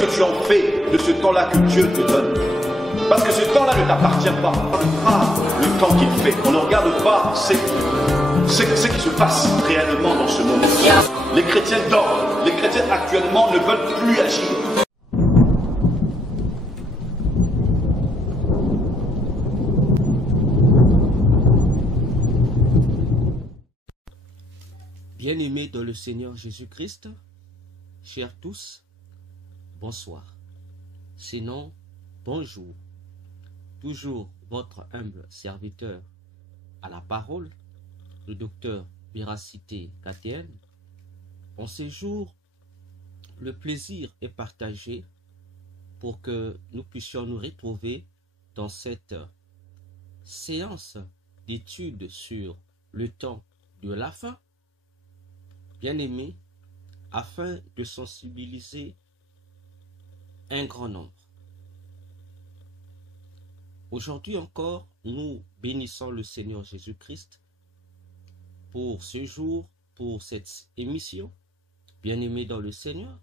que tu en fais de ce temps-là que Dieu te donne? Parce que ce temps-là ne t'appartient pas. On ne regarde pas le temps qu'il fait. On ne regarde pas ce qui se passe réellement dans ce monde. Les chrétiens dorment. Les chrétiens actuellement ne veulent plus agir. Bien-aimés dans le Seigneur Jésus-Christ, chers tous, bonsoir. Sinon, bonjour. Toujours votre humble serviteur à la parole, le docteur Véracité KTN. En ces jours, le plaisir est partagé pour que nous puissions nous retrouver dans cette séance d'études sur le temps de la fin. Bien-aimés, afin de sensibiliser un grand nombre. Aujourd'hui encore, nous bénissons le Seigneur Jésus-Christ pour ce jour, pour cette émission. Bien-aimés dans le Seigneur,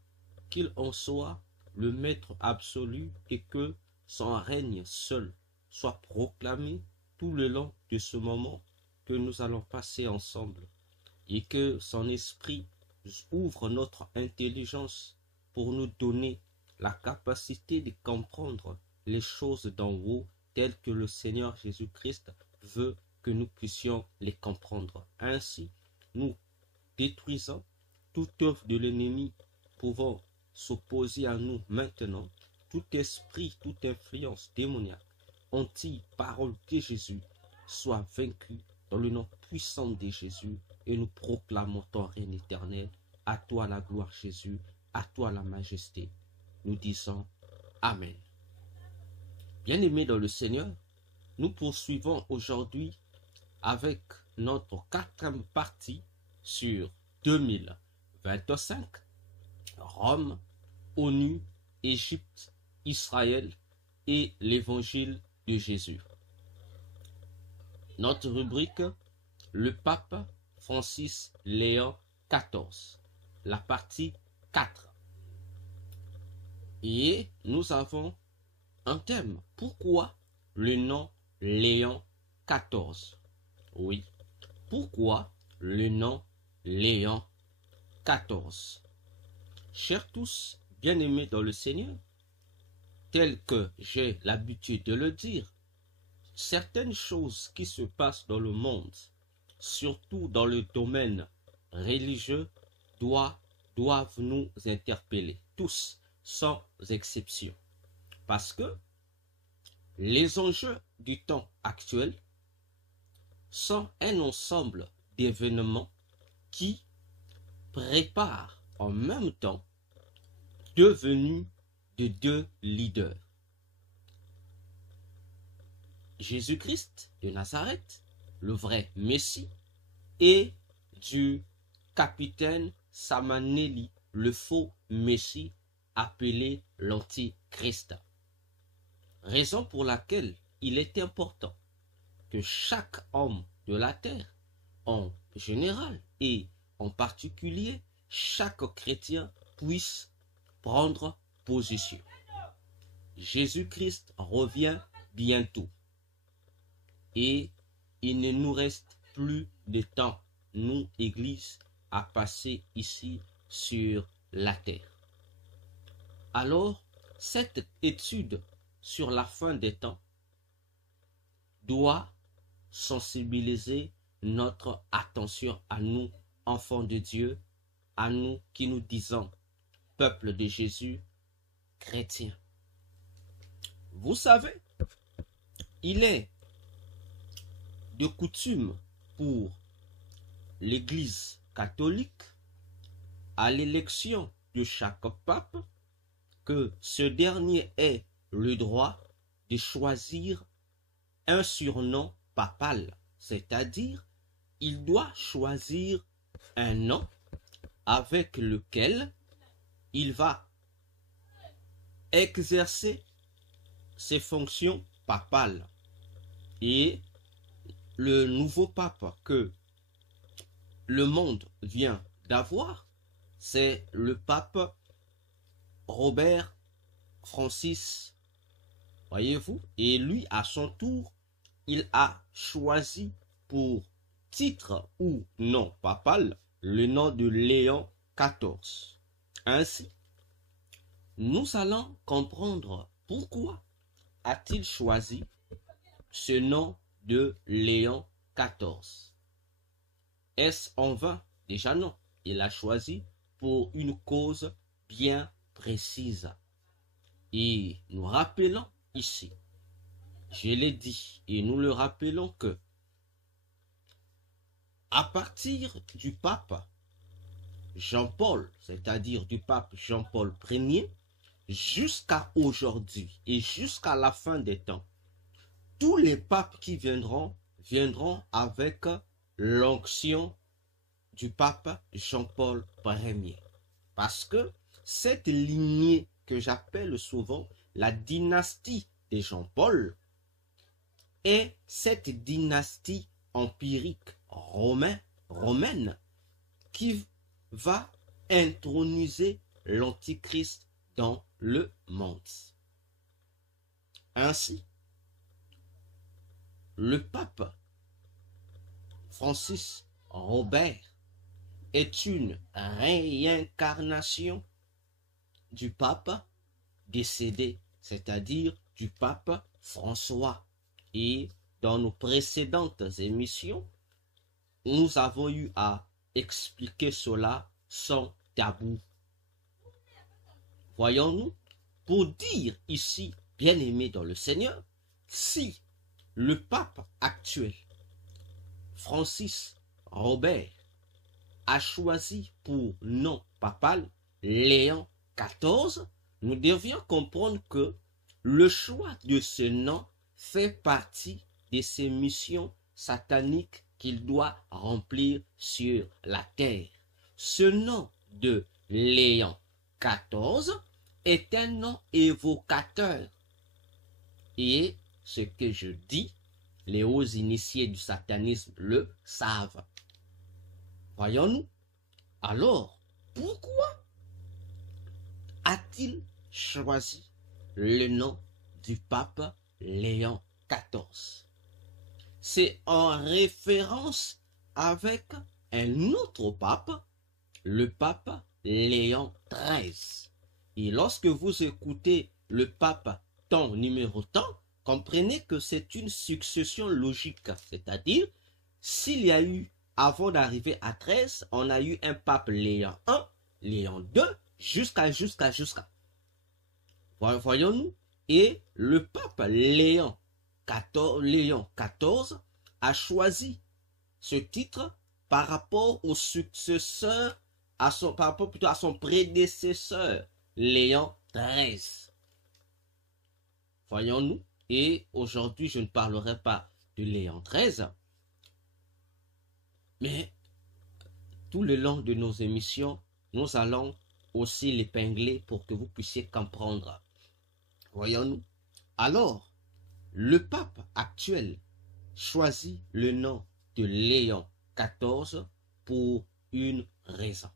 qu'il en soit le maître absolu et que son règne seul soit proclamé tout le long de ce moment que nous allons passer ensemble. Et que son esprit ouvre notre intelligence pour nous donner la capacité de comprendre les choses d'en haut telles que le Seigneur Jésus-Christ veut que nous puissions les comprendre. Ainsi, nous détruisons toute œuvre de l'ennemi pouvant s'opposer à nous maintenant, tout esprit, toute influence démoniaque, anti-parole de Jésus, soit vaincu dans le nom puissant de Jésus. Et nous proclamons ton règne éternel. À toi la gloire, Jésus. À toi la majesté. Nous disons Amen. Bien-aimés dans le Seigneur, nous poursuivons aujourd'hui avec notre quatrième partie sur 2025. Rome, ONU, Égypte, Israël et l'évangile de Jésus. Notre rubrique, le pape Francis Léon XIV, la partie 4. Et nous avons un thème. Pourquoi le nom Léon XIV? Oui, pourquoi le nom Léon XIV? Chers tous, bien-aimés dans le Seigneur, tel que j'ai l'habitude de le dire, certaines choses qui se passent dans le monde, surtout dans le domaine religieux, doivent nous interpeller, tous, sans exception. Parce que les enjeux du temps actuel sont un ensemble d'événements qui préparent en même temps deux venues de deux leaders. Jésus-Christ de Nazareth, le vrai Messie, et du capitaine Samaneli, le faux Messie, appelé l'Antichrist. Raison pour laquelle il est important que chaque homme de la terre, en général et en particulier, chaque chrétien puisse prendre position. Jésus-Christ revient bientôt. Et il ne nous reste plus de temps, nous, Église, à passer ici sur la terre. Alors, cette étude sur la fin des temps doit sensibiliser notre attention à nous, enfants de Dieu, à nous qui nous disons peuple de Jésus, chrétiens. Vous savez, il est de coutume pour l'Église catholique, à l'élection de chaque pape, que ce dernier ait le droit de choisir un surnom papal, c'est-à-dire il doit choisir un nom avec lequel il va exercer ses fonctions papales. Et le nouveau pape que le monde vient d'avoir, c'est le pape Robert Francis, voyez-vous, et lui, à son tour, il a choisi pour titre ou nom papal le nom de Léon XIV. Ainsi, nous allons comprendre pourquoi a-t-il choisi ce nom de Léon XIV. Est-ce en vain? Déjà non. Il a choisi pour une cause bien précise. Et nous rappelons ici, je l'ai dit, et nous le rappelons que à partir du pape Jean-Paul, c'est-à-dire du pape Jean-Paul Ier, jusqu'à aujourd'hui et jusqu'à la fin des temps, tous les papes qui viendront avec l'onction du pape Jean-Paul Ier. Parce que cette lignée que j'appelle souvent la dynastie de Jean-Paul est cette dynastie empirique romaine qui va introniser l'Antichrist dans le monde. Ainsi, le pape Francis Robert est une réincarnation du pape décédé, c'est-à-dire du pape François. Et dans nos précédentes émissions, nous avons eu à expliquer cela sans tabou. Voyons-nous, pour dire ici, bien-aimé dans le Seigneur, si le pape actuel, Francis Robert, a choisi pour nom papal Léon XIV, nous devions comprendre que le choix de ce nom fait partie de ses missions sataniques qu'il doit remplir sur la terre. Ce nom de Léon XIV est un nom évocateur. Et ce que je dis, les hauts initiés du satanisme le savent. Voyons-nous. Alors, pourquoi a-t-il choisi le nom du pape Léon XIV? C'est en référence avec un autre pape, le pape Léon XIII. Et lorsque vous écoutez le pape tant numéro tant, comprenez que c'est une succession logique. C'est-à-dire, s'il y a eu, avant d'arriver à 13, on a eu un pape Léon I, Léon II, jusqu'à. Voyons-nous. Et le pape Léon XIV a choisi ce titre par rapport au successeur, par rapport plutôt à son prédécesseur, Léon XIII. Voyons-nous. Et aujourd'hui, je ne parlerai pas de Léon XIII, mais tout le long de nos émissions, nous allons aussi l'épingler pour que vous puissiez comprendre. Voyons-nous. Alors, le pape actuel choisit le nom de Léon XIV pour une raison.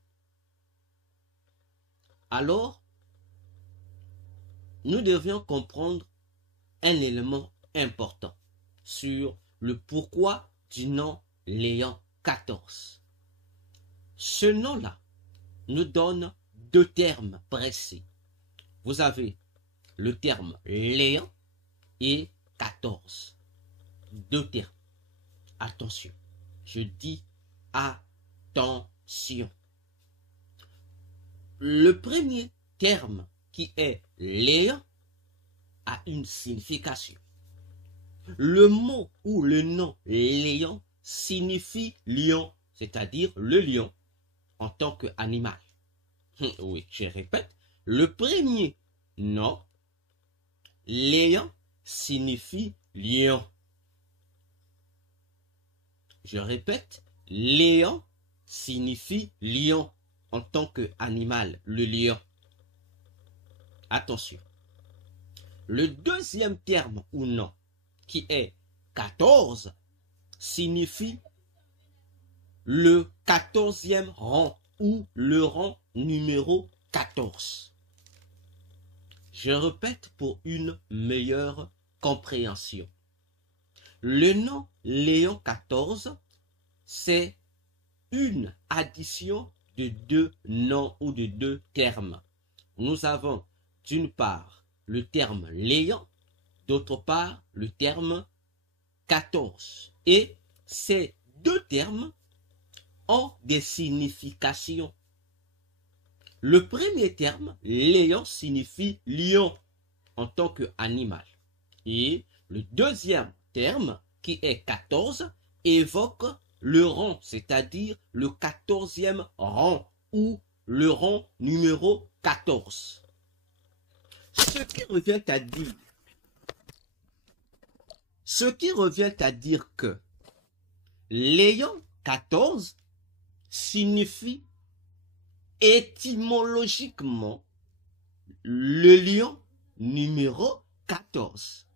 Alors, nous devions comprendre un élément important sur le pourquoi du nom Léon XIV. Ce nom-là nous donne deux termes précis. Vous avez le terme Léon et 14. Deux termes. Attention. Je dis attention. Le premier terme qui est Léon a une signification. Le mot ou le nom Léon signifie lion, c'est-à-dire le lion en tant qu'animal. Oui, je répète, le premier nom Léon signifie lion. Je répète, Léon signifie lion en tant qu'animal, le lion. Attention. Le deuxième terme ou nom, qui est 14, signifie le 14e rang ou le rang numéro 14. Je répète pour une meilleure compréhension. Le nom Léon XIV, c'est une addition de deux noms ou de deux termes. Nous avons d'une part le terme Léon, d'autre part le terme 14. Et ces deux termes ont des significations. Le premier terme, Léon, signifie lion en tant qu'animal. Et le deuxième terme, qui est 14, évoque le rang, c'est-à-dire le 14e rang ou le rang numéro 14. Ce qui revient à dire que Léon 14 signifie étymologiquement le lion numéro 14.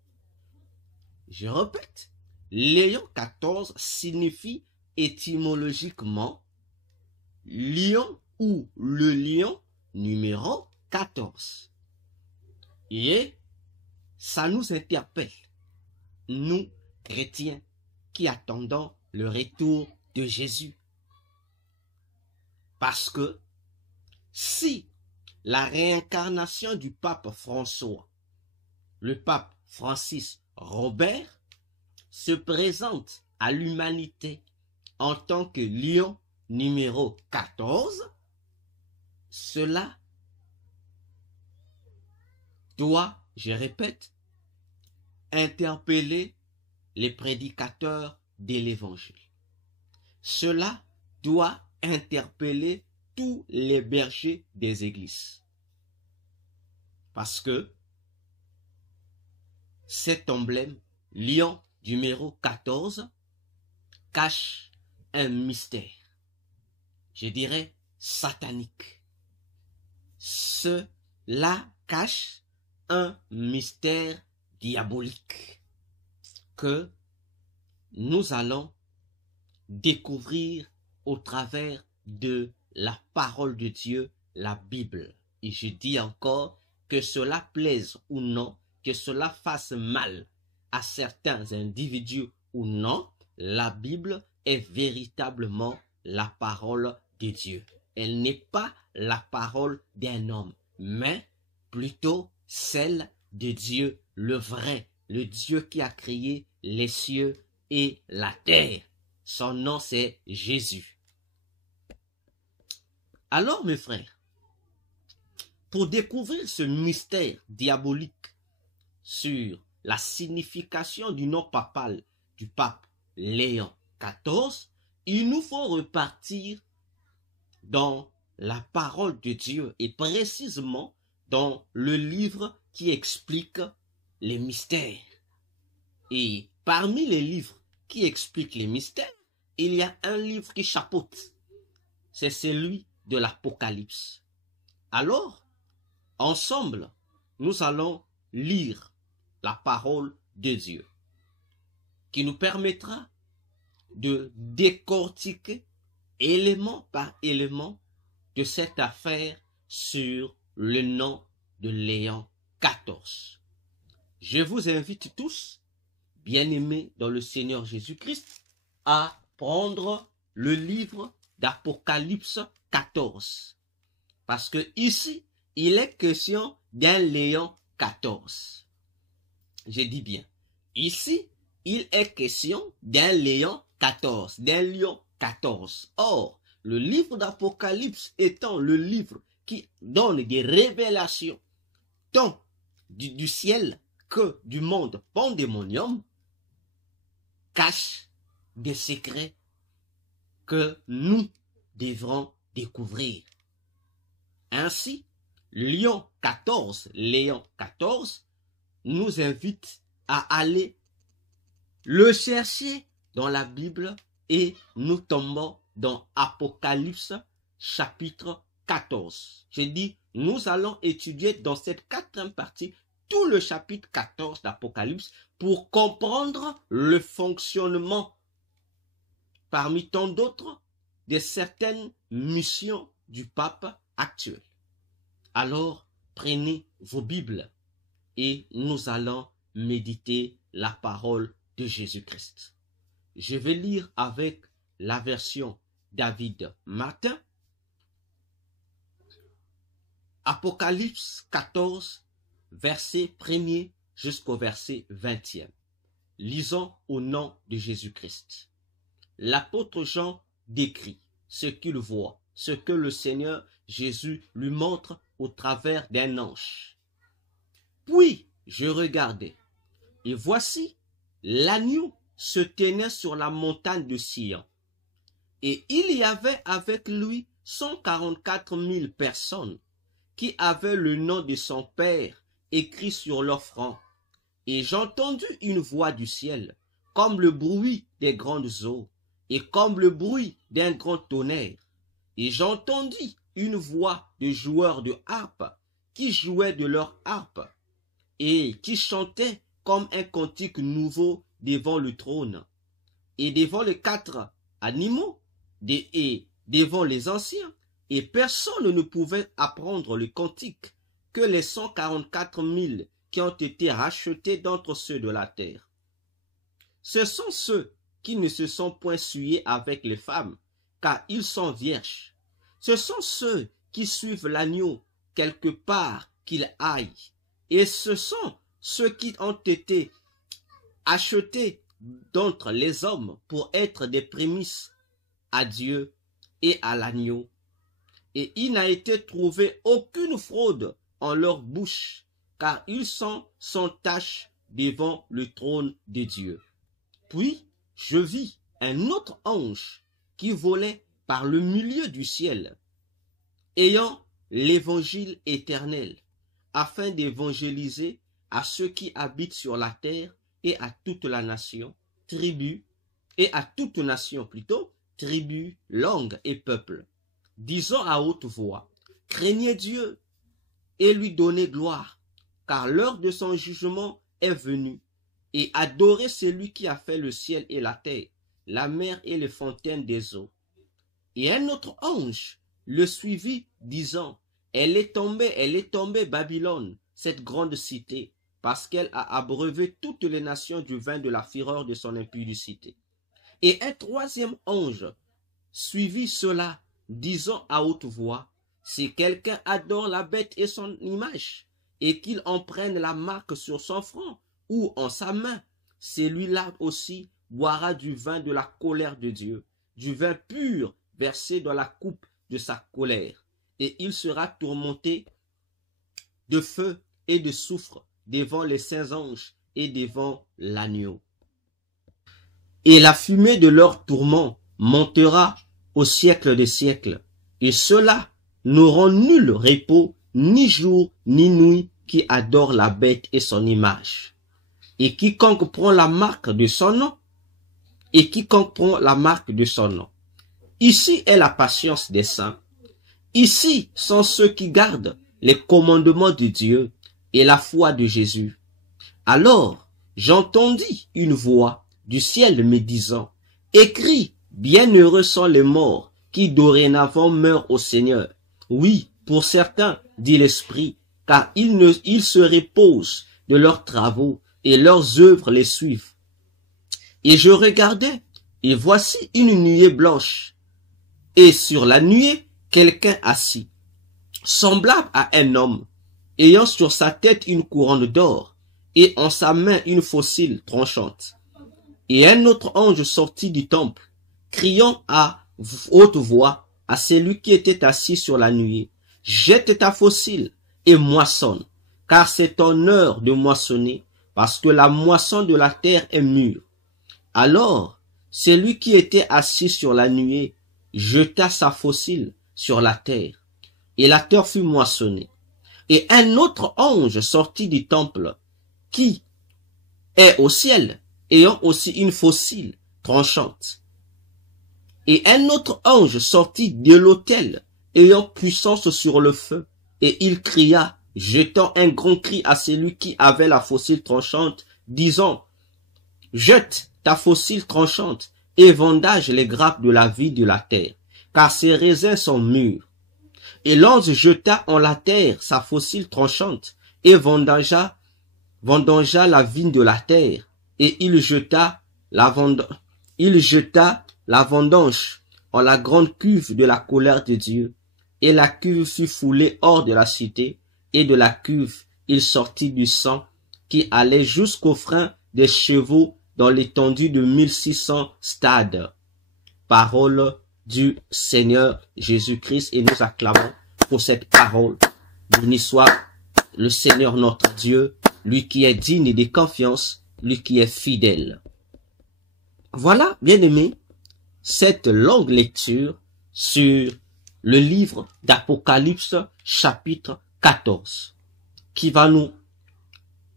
Je répète, Léon 14 signifie étymologiquement lion ou le lion numéro 14. Et ça nous interpelle, nous chrétiens qui attendons le retour de Jésus. Parce que si la réincarnation du pape François, le pape Francis Robert, se présente à l'humanité en tant que lion numéro 14, cela doit, je répète, interpeller les prédicateurs de l'évangile. Cela doit interpeller tous les bergers des églises. Parce que cet emblème, lion numéro 14, cache un mystère, je dirais satanique. Cela cache un mystère diabolique que nous allons découvrir au travers de la parole de Dieu, la Bible. Et je dis encore, que cela plaise ou non, que cela fasse mal à certains individus ou non, la Bible est véritablement la parole de Dieu. Elle n'est pas la parole d'un homme, mais plutôt celle de Dieu, le vrai, le Dieu qui a créé les cieux et la terre. Son nom, c'est Jésus. Alors, mes frères, pour découvrir ce mystère diabolique sur la signification du nom papal du pape Léon XIV, il nous faut repartir dans la parole de Dieu et précisément dans le livre qui explique les mystères. Et parmi les livres qui expliquent les mystères, il y a un livre qui chapeaute. C'est celui de l'Apocalypse. Alors, ensemble, nous allons lire la parole de Dieu qui nous permettra de décortiquer élément par élément de cette affaire sur le nom de Léon XIV. Je vous invite tous, bien-aimés dans le Seigneur Jésus-Christ, à prendre le livre d'Apocalypse 14. Parce que ici, il est question d'un Léon XIV. Je dis bien, ici, il est question d'un Léon XIV, d'un lion 14. Or, le livre d'Apocalypse étant le livre qui donne des révélations tant du ciel que du monde pandémonium, cache des secrets que nous devrons découvrir. Ainsi, Léon XIV nous invite à aller le chercher dans la Bible et nous tombons dans Apocalypse chapitre 14. Je dis, nous allons étudier dans cette quatrième partie tout le chapitre 14 d'Apocalypse pour comprendre le fonctionnement parmi tant d'autres de certaines missions du pape actuel. Alors, prenez vos Bibles et nous allons méditer la parole de Jésus-Christ. Je vais lire avec la version David Martin. Apocalypse 14, verset 1er jusqu'au verset 20e. Lisons au nom de Jésus-Christ. L'apôtre Jean décrit ce qu'il voit, ce que le Seigneur Jésus lui montre au travers d'un ange. Puis je regardais, et voici, l'agneau se tenait sur la montagne de Sion. Et il y avait avec lui 144 000 personnes qui avaient le nom de son Père écrit sur leur front. Et j'entendis une voix du ciel, comme le bruit des grandes eaux, et comme le bruit d'un grand tonnerre. Et j'entendis une voix de joueurs de harpe, qui jouaient de leur harpe, et qui chantaient comme un cantique nouveau devant le trône, et devant les 4 animaux, et devant les anciens, et personne ne pouvait apprendre le cantique que les 144 000 qui ont été rachetés d'entre ceux de la terre. Ce sont ceux qui ne se sont point souillés avec les femmes, car ils sont vierges. Ce sont ceux qui suivent l'agneau quelque part qu'il aille. Et ce sont ceux qui ont été achetés d'entre les hommes pour être des prémices à Dieu et à l'agneau. Et il n'a été trouvé aucune fraude en leur bouche, car ils sont sans tache devant le trône de Dieu. Puis je vis un autre ange qui volait par le milieu du ciel, ayant l'évangile éternel, afin d'évangéliser à ceux qui habitent sur la terre et à toute la nation, tribu, et à toute nation plutôt, tribu, langue et peuple, disant à haute voix, craignez Dieu et lui donnez gloire, car l'heure de son jugement est venue, et adorez celui qui a fait le ciel et la terre, la mer et les fontaines des eaux. Et un autre ange le suivit, disant, elle est tombée Babylone, cette grande cité, parce qu'elle a abreuvé toutes les nations du vin de la fureur de son impudicité. Et un troisième ange suivit cela, disant à haute voix, si quelqu'un adore la bête et son image, et qu'il en prenne la marque sur son front ou en sa main, celui-là aussi boira du vin de la colère de Dieu, du vin pur versé dans la coupe de sa colère, et il sera tourmenté de feu et de soufre devant les saints anges et devant l'agneau. Et la fumée de leur tourment montera au siècle des siècles, et ceux-là n'auront nul repos, ni jour, ni nuit, qui adore la bête et son image. Et quiconque prend la marque de son nom, Ici est la patience des saints. Ici sont ceux qui gardent les commandements de Dieu et la foi de Jésus. Alors j'entendis une voix du ciel me disant, écris, bienheureux sont les morts qui dorénavant meurent au Seigneur. Oui, pour certains, dit l'Esprit, car ils se reposent de leurs travaux et leurs œuvres les suivent. Et je regardais, et voici une nuée blanche, et sur la nuée, quelqu'un assis, semblable à un homme, ayant sur sa tête une couronne d'or, et en sa main une faucille tranchante. Et un autre ange sortit du temple, criant à haute voix à celui qui était assis sur la nuée, jette ta faucille et moissonne, car c'est ton heure de moissonner, parce que la moisson de la terre est mûre. Alors, celui qui était assis sur la nuée jeta sa faucille sur la terre, et la terre fut moissonnée. Et un autre ange sortit du temple, qui est au ciel, ayant aussi une faucille tranchante. Et un autre ange sortit de l'autel, ayant puissance sur le feu, et il cria, jetant un grand cri à celui qui avait la faucille tranchante, disant, jette ta faucille tranchante, et vendage les grappes de la vie de la terre, car ses raisins sont mûrs. Et l'ange jeta en la terre sa faucille tranchante, et vendagea vendangea la vigne de la terre, et il jeta la vendange en la grande cuve de la colère de Dieu. Et la cuve fut foulée hors de la cité, et de la cuve il sortit du sang qui allait jusqu'au frein des chevaux dans l'étendue de 1600 stades. Parole du Seigneur Jésus-Christ, et nous acclamons pour cette parole. Béni soit le Seigneur notre Dieu, lui qui est digne de confiance, lui qui est fidèle. Voilà, bien-aimés, cette longue lecture sur le livre d'Apocalypse chapitre 14, qui va nous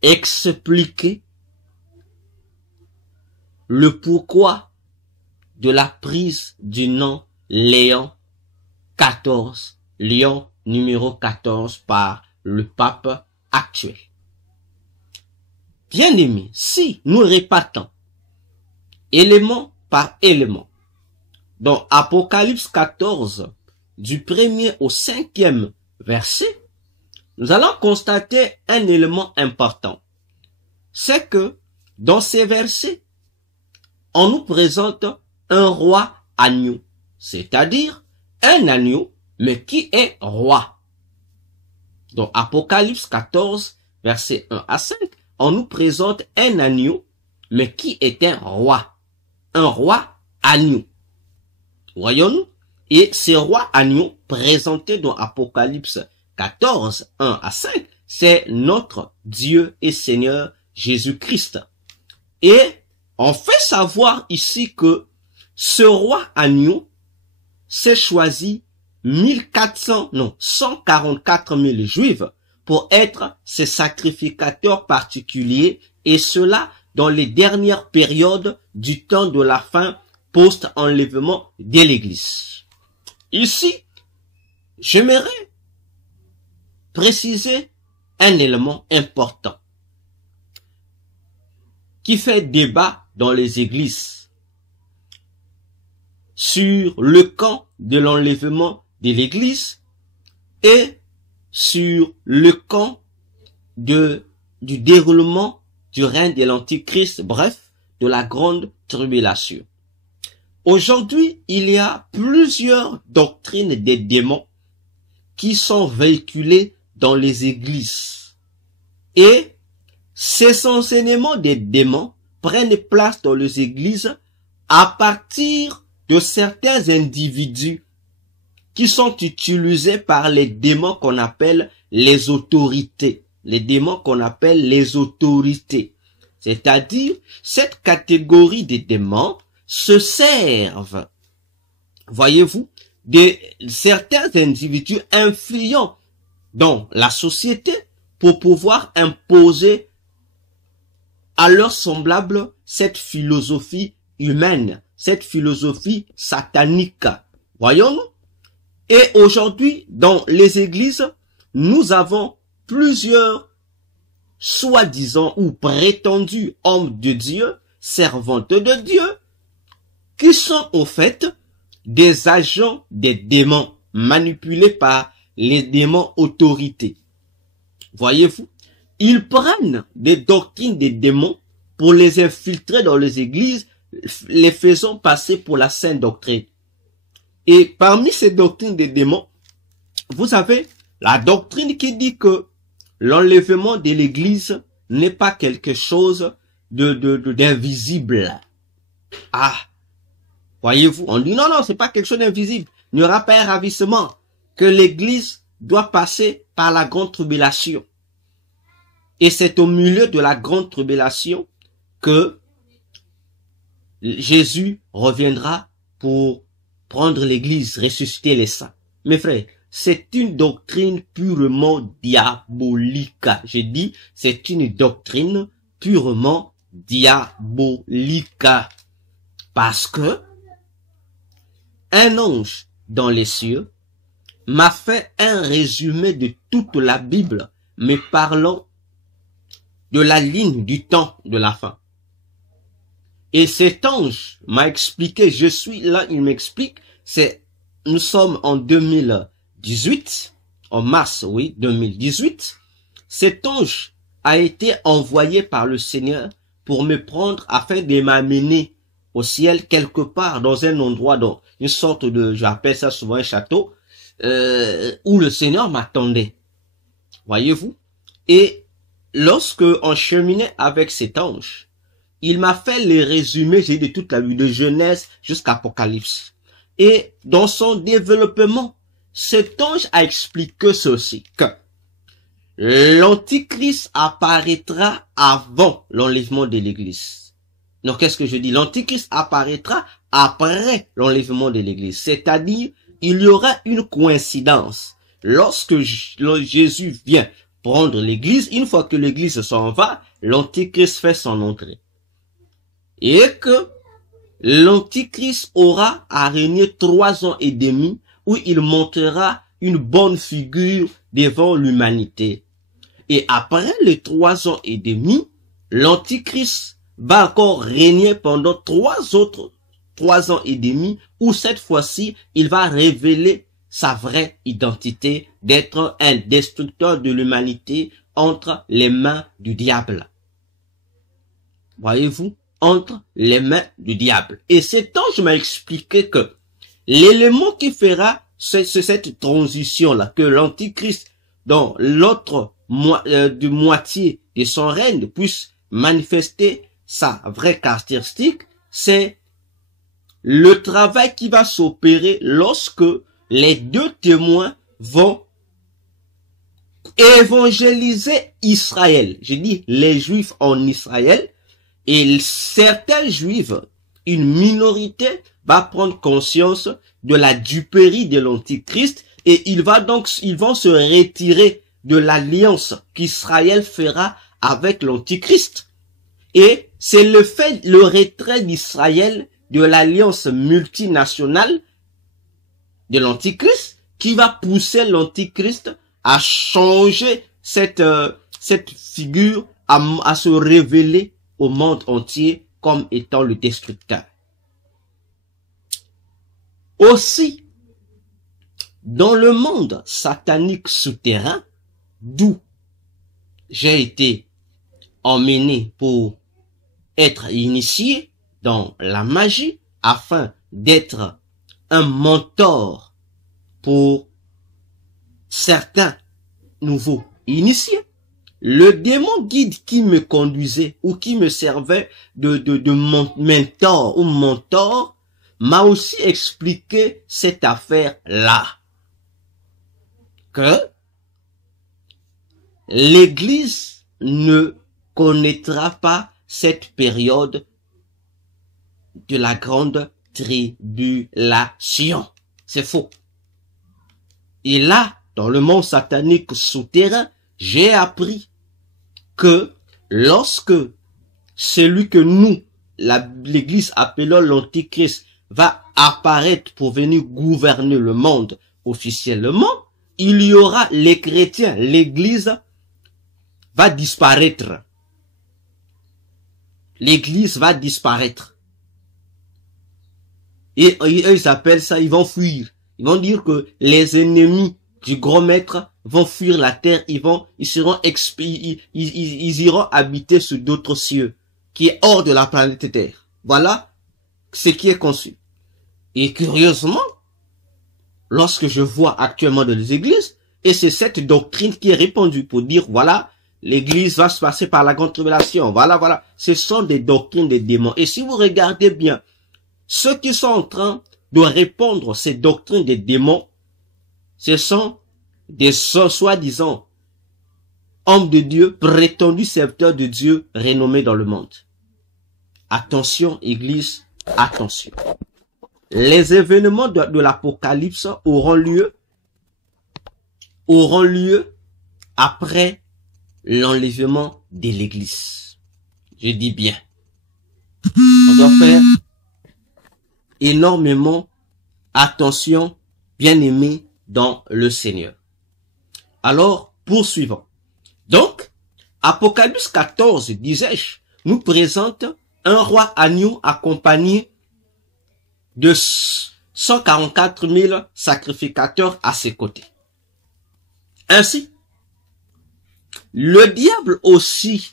expliquer le pourquoi de la prise du nom Léon XIV, Léon numéro 14 par le pape actuel. Bien-aimés, si nous répartons élément par élément dans Apocalypse 14, du 1er au 5e verset, nous allons constater un élément important. C'est que dans ces versets, on nous présente un roi agneau, c'est-à-dire un agneau, mais qui est roi. Dans Apocalypse 14, versets 1 à 5, on nous présente un agneau, mais qui est un roi agneau. Voyons-nous? Et ce roi agneau présenté dans Apocalypse 14, 1 à 5, c'est notre Dieu et Seigneur Jésus-Christ. Et on fait savoir ici que ce roi agneau s'est choisi 144 000 juifs pour être ses sacrificateurs particuliers, et cela dans les dernières périodes du temps de la fin post-enlèvement de l'Église. Ici, j'aimerais préciser un élément important qui fait débat dans les églises sur le camp de l'enlèvement de l'Église et sur le camp du déroulement du règne de l'Antichrist, bref, de la grande tribulation. Aujourd'hui, il y a plusieurs doctrines des démons qui sont véhiculées dans les églises. Et ces enseignements des démons prennent place dans les églises à partir de certains individus qui sont utilisés par les démons qu'on appelle les autorités. Les démons qu'on appelle les autorités. C'est-à-dire, cette catégorie de démons se servent, voyez-vous, de certains individus influents dans la société pour pouvoir imposer à leurs semblables cette philosophie humaine, cette philosophie satanique. Voyons-nous? Et aujourd'hui, dans les églises, nous avons plusieurs soi-disant ou prétendus hommes de Dieu, servantes de Dieu, qui sont au fait des agents des démons, manipulés par les démons autorités. Voyez-vous, ils prennent des doctrines des démons pour les infiltrer dans les églises, les faisant passer pour la sainte doctrine. Et parmi ces doctrines des démons, vous avez la doctrine qui dit que l'enlèvement de l'église n'est pas quelque chose d'invisible. Ah, voyez-vous, on dit non, c'est pas quelque chose d'invisible. Il n'y aura pas un ravissement, que l'église doit passer par la grande tribulation. Et c'est au milieu de la grande tribulation que Jésus reviendra pour prendre l'église, ressusciter les saints. Mes frères, c'est une doctrine purement diabolique. J'ai dit, c'est une doctrine purement diabolique. Parce que un ange dans les cieux m'a fait un résumé de toute la Bible, mais parlant de la ligne du temps de la fin. Et cet ange m'a expliqué, je suis là, il m'explique, nous sommes en 2018, en mars, oui, 2018. Cet ange a été envoyé par le Seigneur pour me prendre afin de m'amener au ciel quelque part dans un endroit, dans une sorte de, j'appelle ça souvent un château, où le Seigneur m'attendait. Voyez-vous? Et lorsque on cheminait avec cet ange, il m'a fait les résumés, j'ai dit, de toute la vie, de Genèse jusqu'à Apocalypse. Et dans son développement, cet ange a expliqué ceci, que l'Antichrist apparaîtra avant l'enlèvement de l'Église. Donc, qu'est-ce que je dis? L'Antichrist apparaîtra après l'enlèvement de l'Église. C'est-à-dire, il y aura une coïncidence. Lorsque Jésus vient prendre l'Église, une fois que l'Église s'en va, l'Antichrist fait son entrée. Et que l'Antichrist aura à régner 3 ans et demi, où il montrera une bonne figure devant l'humanité. Et après les 3 ans et demi, l'Antichrist va encore régner pendant 3 ans et demi, où cette fois-ci, il va révéler sa vraie identité d'être un destructeur de l'humanité entre les mains du diable. Voyez-vous? Entre les mains du diable. Et cet ange m'a expliqué que l'élément qui fera cette transition-là, que l'Antichrist, dans l'autre moitié de son règne, puisse manifester sa vraie caractéristique, c'est le travail qui va s'opérer lorsque les 2 témoins vont évangéliser Israël. Je dis les Juifs en Israël. Et certains Juifs, une minorité, va prendre conscience de la duperie de l'Antichrist et ils vont se retirer de l'alliance qu'Israël fera avec l'Antichrist. Et c'est le retrait d'Israël de l'alliance multinationale de l'Antichrist qui va pousser l'Antichrist à changer cette figure, à se révéler au monde entier comme étant le destructeur. Aussi, dans le monde satanique souterrain, d'où j'ai été emmené pour être initié dans la magie, afin d'être un mentor pour certains nouveaux initiés, le démon guide qui me conduisait ou qui me servait de mon mentor ou mentor m'a aussi expliqué cette affaire-là. Que l'Église ne connaîtra pas cette période de la grande tribulation. C'est faux. Et là, dans le monde satanique souterrain, j'ai appris que lorsque celui que nous, l'Église appelons l'Antichrist, va apparaître pour venir gouverner le monde officiellement, il y aura les chrétiens, l'Église va disparaître. L'Église va disparaître. Et ils appellent ça, ils vont fuir. Ils vont dire que les ennemis du grand maître vont fuir la terre, ils iront habiter sur d'autres cieux, qui est hors de la planète Terre. Voilà ce qui est conçu. Et curieusement, lorsque je vois actuellement dans les églises, et c'est cette doctrine qui est répandue pour dire, voilà, l'église va se passer par la grande tribulation, voilà, ce sont des doctrines des démons. Et si vous regardez bien, ceux qui sont en train de répandre ces doctrines des démons, ce sont des soi-disant hommes de Dieu, prétendus serviteurs de Dieu, renommés dans le monde. Attention, Église, attention. Les événements de l'Apocalypse auront lieu après l'enlèvement de l'Église. Je dis bien. On doit faire énormément attention, bien-aimés dans le Seigneur. Alors, poursuivons. Donc, Apocalypse 14, disais-je, nous présente un roi agneau accompagné de 144 000 sacrificateurs à ses côtés. Ainsi, le diable aussi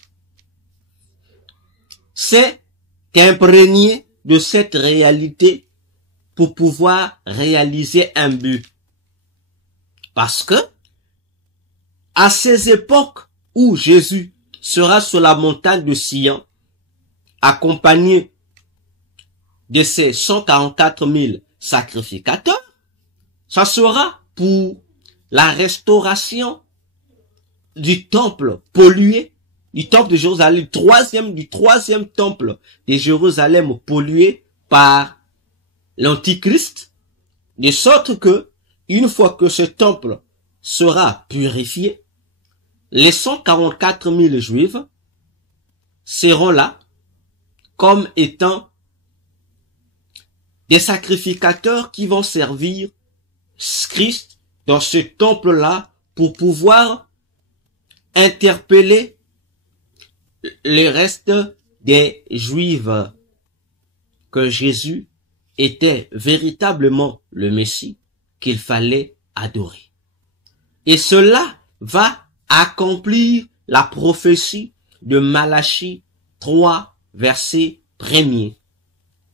s'est imprégné de cette réalité pour pouvoir réaliser un but. Parce que, à ces époques où Jésus sera sur la montagne de Sion, accompagné de ses 144 000 sacrificateurs, ça sera pour la restauration du temple pollué, du temple de Jérusalem, du troisième temple de Jérusalem pollué par l'Antichrist, de sorte que, une fois que ce temple sera purifié, les 144 000 Juifs seront là comme étant des sacrificateurs qui vont servir Christ dans ce temple-là pour pouvoir interpeller le reste des Juifs que Jésus était véritablement le Messie qu'il fallait adorer. Et cela va accomplir la prophétie de Malachie 3, verset 1er,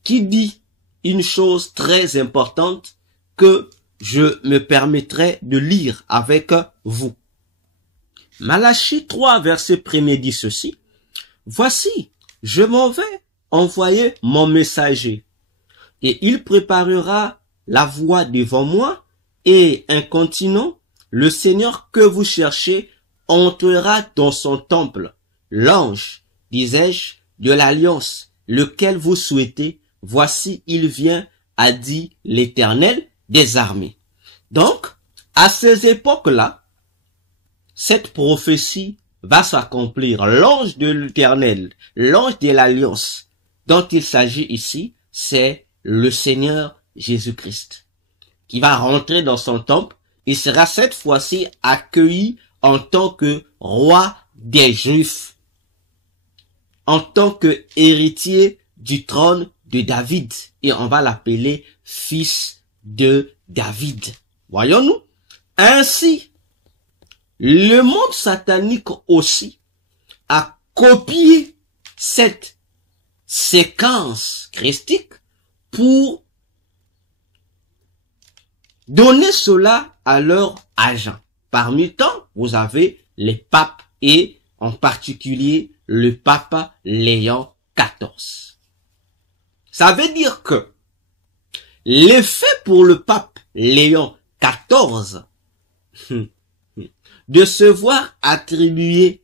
qui dit une chose très importante que je me permettrai de lire avec vous. Malachie 3, verset 1er dit ceci: Voici, je m'en vais envoyer mon messager, et il préparera la voie devant moi, et incontinent, le Seigneur que vous cherchez entrera dans son temple. L'ange, disais-je, de l'alliance, lequel vous souhaitez, voici il vient, a dit l'Éternel des armées. Donc, à ces époques-là, cette prophétie va s'accomplir. L'ange de l'Éternel, l'ange de l'alliance, dont il s'agit ici, c'est le Seigneur Jésus-Christ, qui va rentrer dans son temple. Il sera cette fois-ci accueilli en tant que roi des Juifs, en tant que héritier du trône de David, et on va l'appeler fils de David. Voyons-nous. Ainsi, le monde satanique aussi a copié cette séquence christique pour donner cela à leurs agents. Parmi tant, vous avez les papes et en particulier le pape Léon XIV. Ça veut dire que l'effet pour le pape Léon XIV de se voir attribuer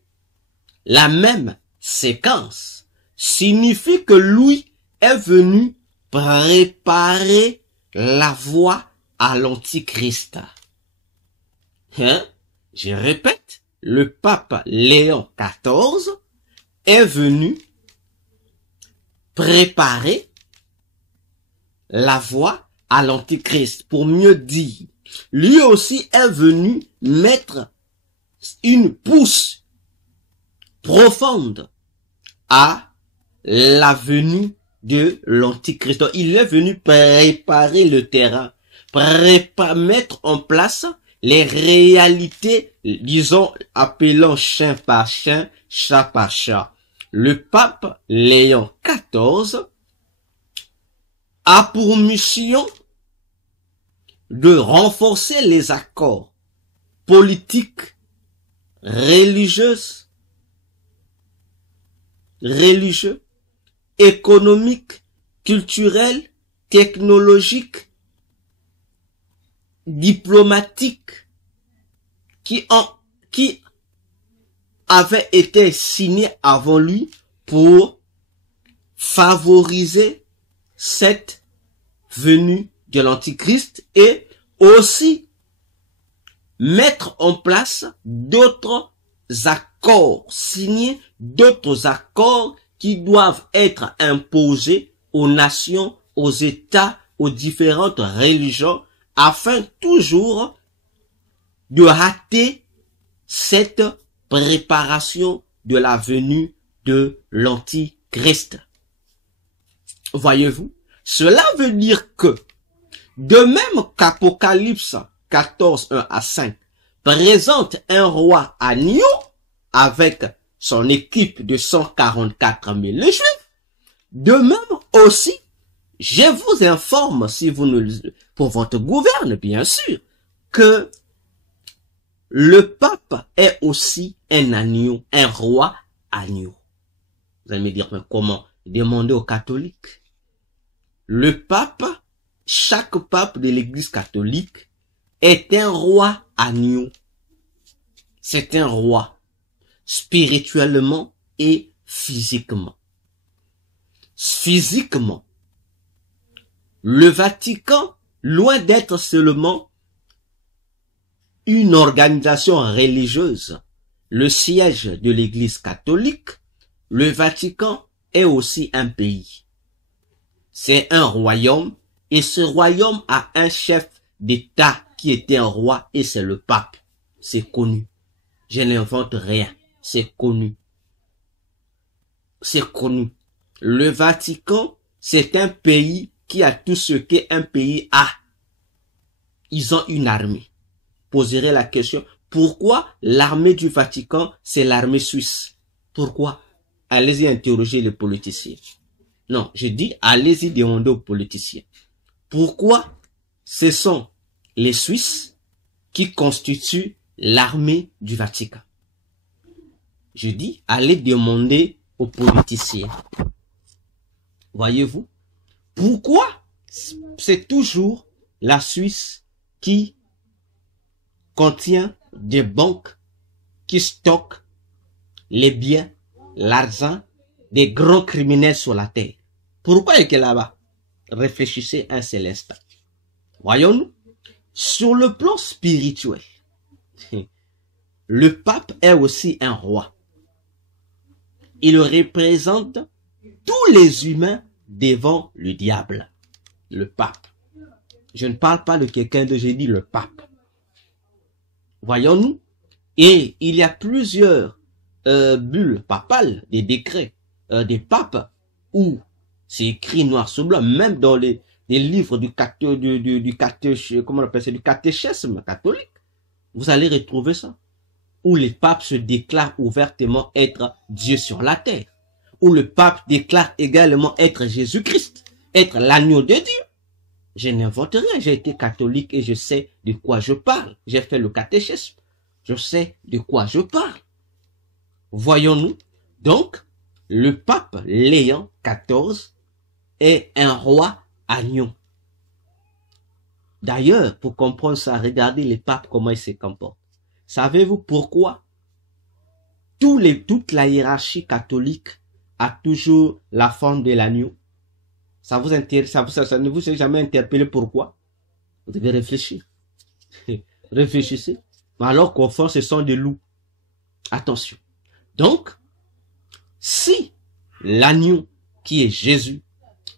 la même séquence signifie que lui est venu préparer la voie à l'Antichrist. Je répète, le pape Léon XIV est venu préparer la voie à l'Antichrist. Pour mieux dire, lui aussi est venu mettre une pousse profonde à la venue de l'Antichrist. Il est venu préparer le terrain, mettre en place les réalités, disons, appelant chien par chien, chat par chat. Le pape Léon XIV a pour mission de renforcer les accords politiques, religieux, économiques, culturels, technologiques, diplomatiques, qui avaient été signés avant lui pour favoriser cette venue de l'Antichrist et aussi mettre en place d'autres accords, signer d'autres accords qui doivent être imposés aux nations, aux États, aux différentes religions, afin toujours de hâter cette préparation de la venue de l'Antichrist. Voyez-vous, cela veut dire que, de même qu'Apocalypse 14, 1 à 5, présente un roi agneau, avec son équipe de 144 000 juifs. De même aussi, je vous informe, si vous ne, pour votre gouverne, bien sûr, que le pape est aussi un agneau, un roi agneau. Vous allez me dire, mais comment? Demandez aux catholiques. Le pape, chaque pape de l'église catholique est un roi agneau. C'est un roi, spirituellement et physiquement. Physiquement, le Vatican, loin d'être seulement une organisation religieuse, le siège de l'église catholique, le Vatican est aussi un pays. C'est un royaume, et ce royaume a un chef d'État qui était un roi, et c'est le pape. C'est connu. Je n'invente rien. C'est connu. C'est connu. Le Vatican, c'est un pays qui a tout ce qu'un pays a. Ils ont une armée. Poserez la question, pourquoi l'armée du Vatican, c'est l'armée suisse? Pourquoi? Allez-y interroger les politiciens. Non, je dis, allez-y demander aux politiciens. Pourquoi ce sont les Suisses qui constituent l'armée du Vatican? Je dis, allez demander aux politiciens. Voyez-vous? Pourquoi c'est toujours la Suisse qui contient des banques qui stockent les biens, l'argent des grands criminels sur la terre? Pourquoi est-ce que là-bas? Réfléchissez un seul instant. Voyons-nous? Sur le plan spirituel, le pape est aussi un roi. Il représente tous les humains devant le diable. Le pape. Je ne parle pas de quelqu'un de, j'ai dit le pape. Voyons-nous? Et il y a plusieurs bulles papales, des décrets, des papes, où c'est écrit noir sur blanc, même dans les livres du catéchisme catholique. Vous allez retrouver ça. Où les papes se déclarent ouvertement être Dieu sur la terre. Où le pape déclare également être Jésus-Christ, être l'agneau de Dieu. Je n'invente rien, j'ai été catholique et je sais de quoi je parle. J'ai fait le catéchisme, je sais de quoi je parle. Voyons-nous, donc, le pape Léon XIV est un roi agneau. D'ailleurs, pour comprendre ça, regardez les papes, comment ils se comportent. Savez-vous pourquoi toute la hiérarchie catholique a toujours la forme de l'agneau? Ça ne vous est jamais interpellé pourquoi? Vous devez réfléchir. Réfléchissez. Alors qu'au fond, ce sont des loups. Attention. Donc, si l'agneau qui est Jésus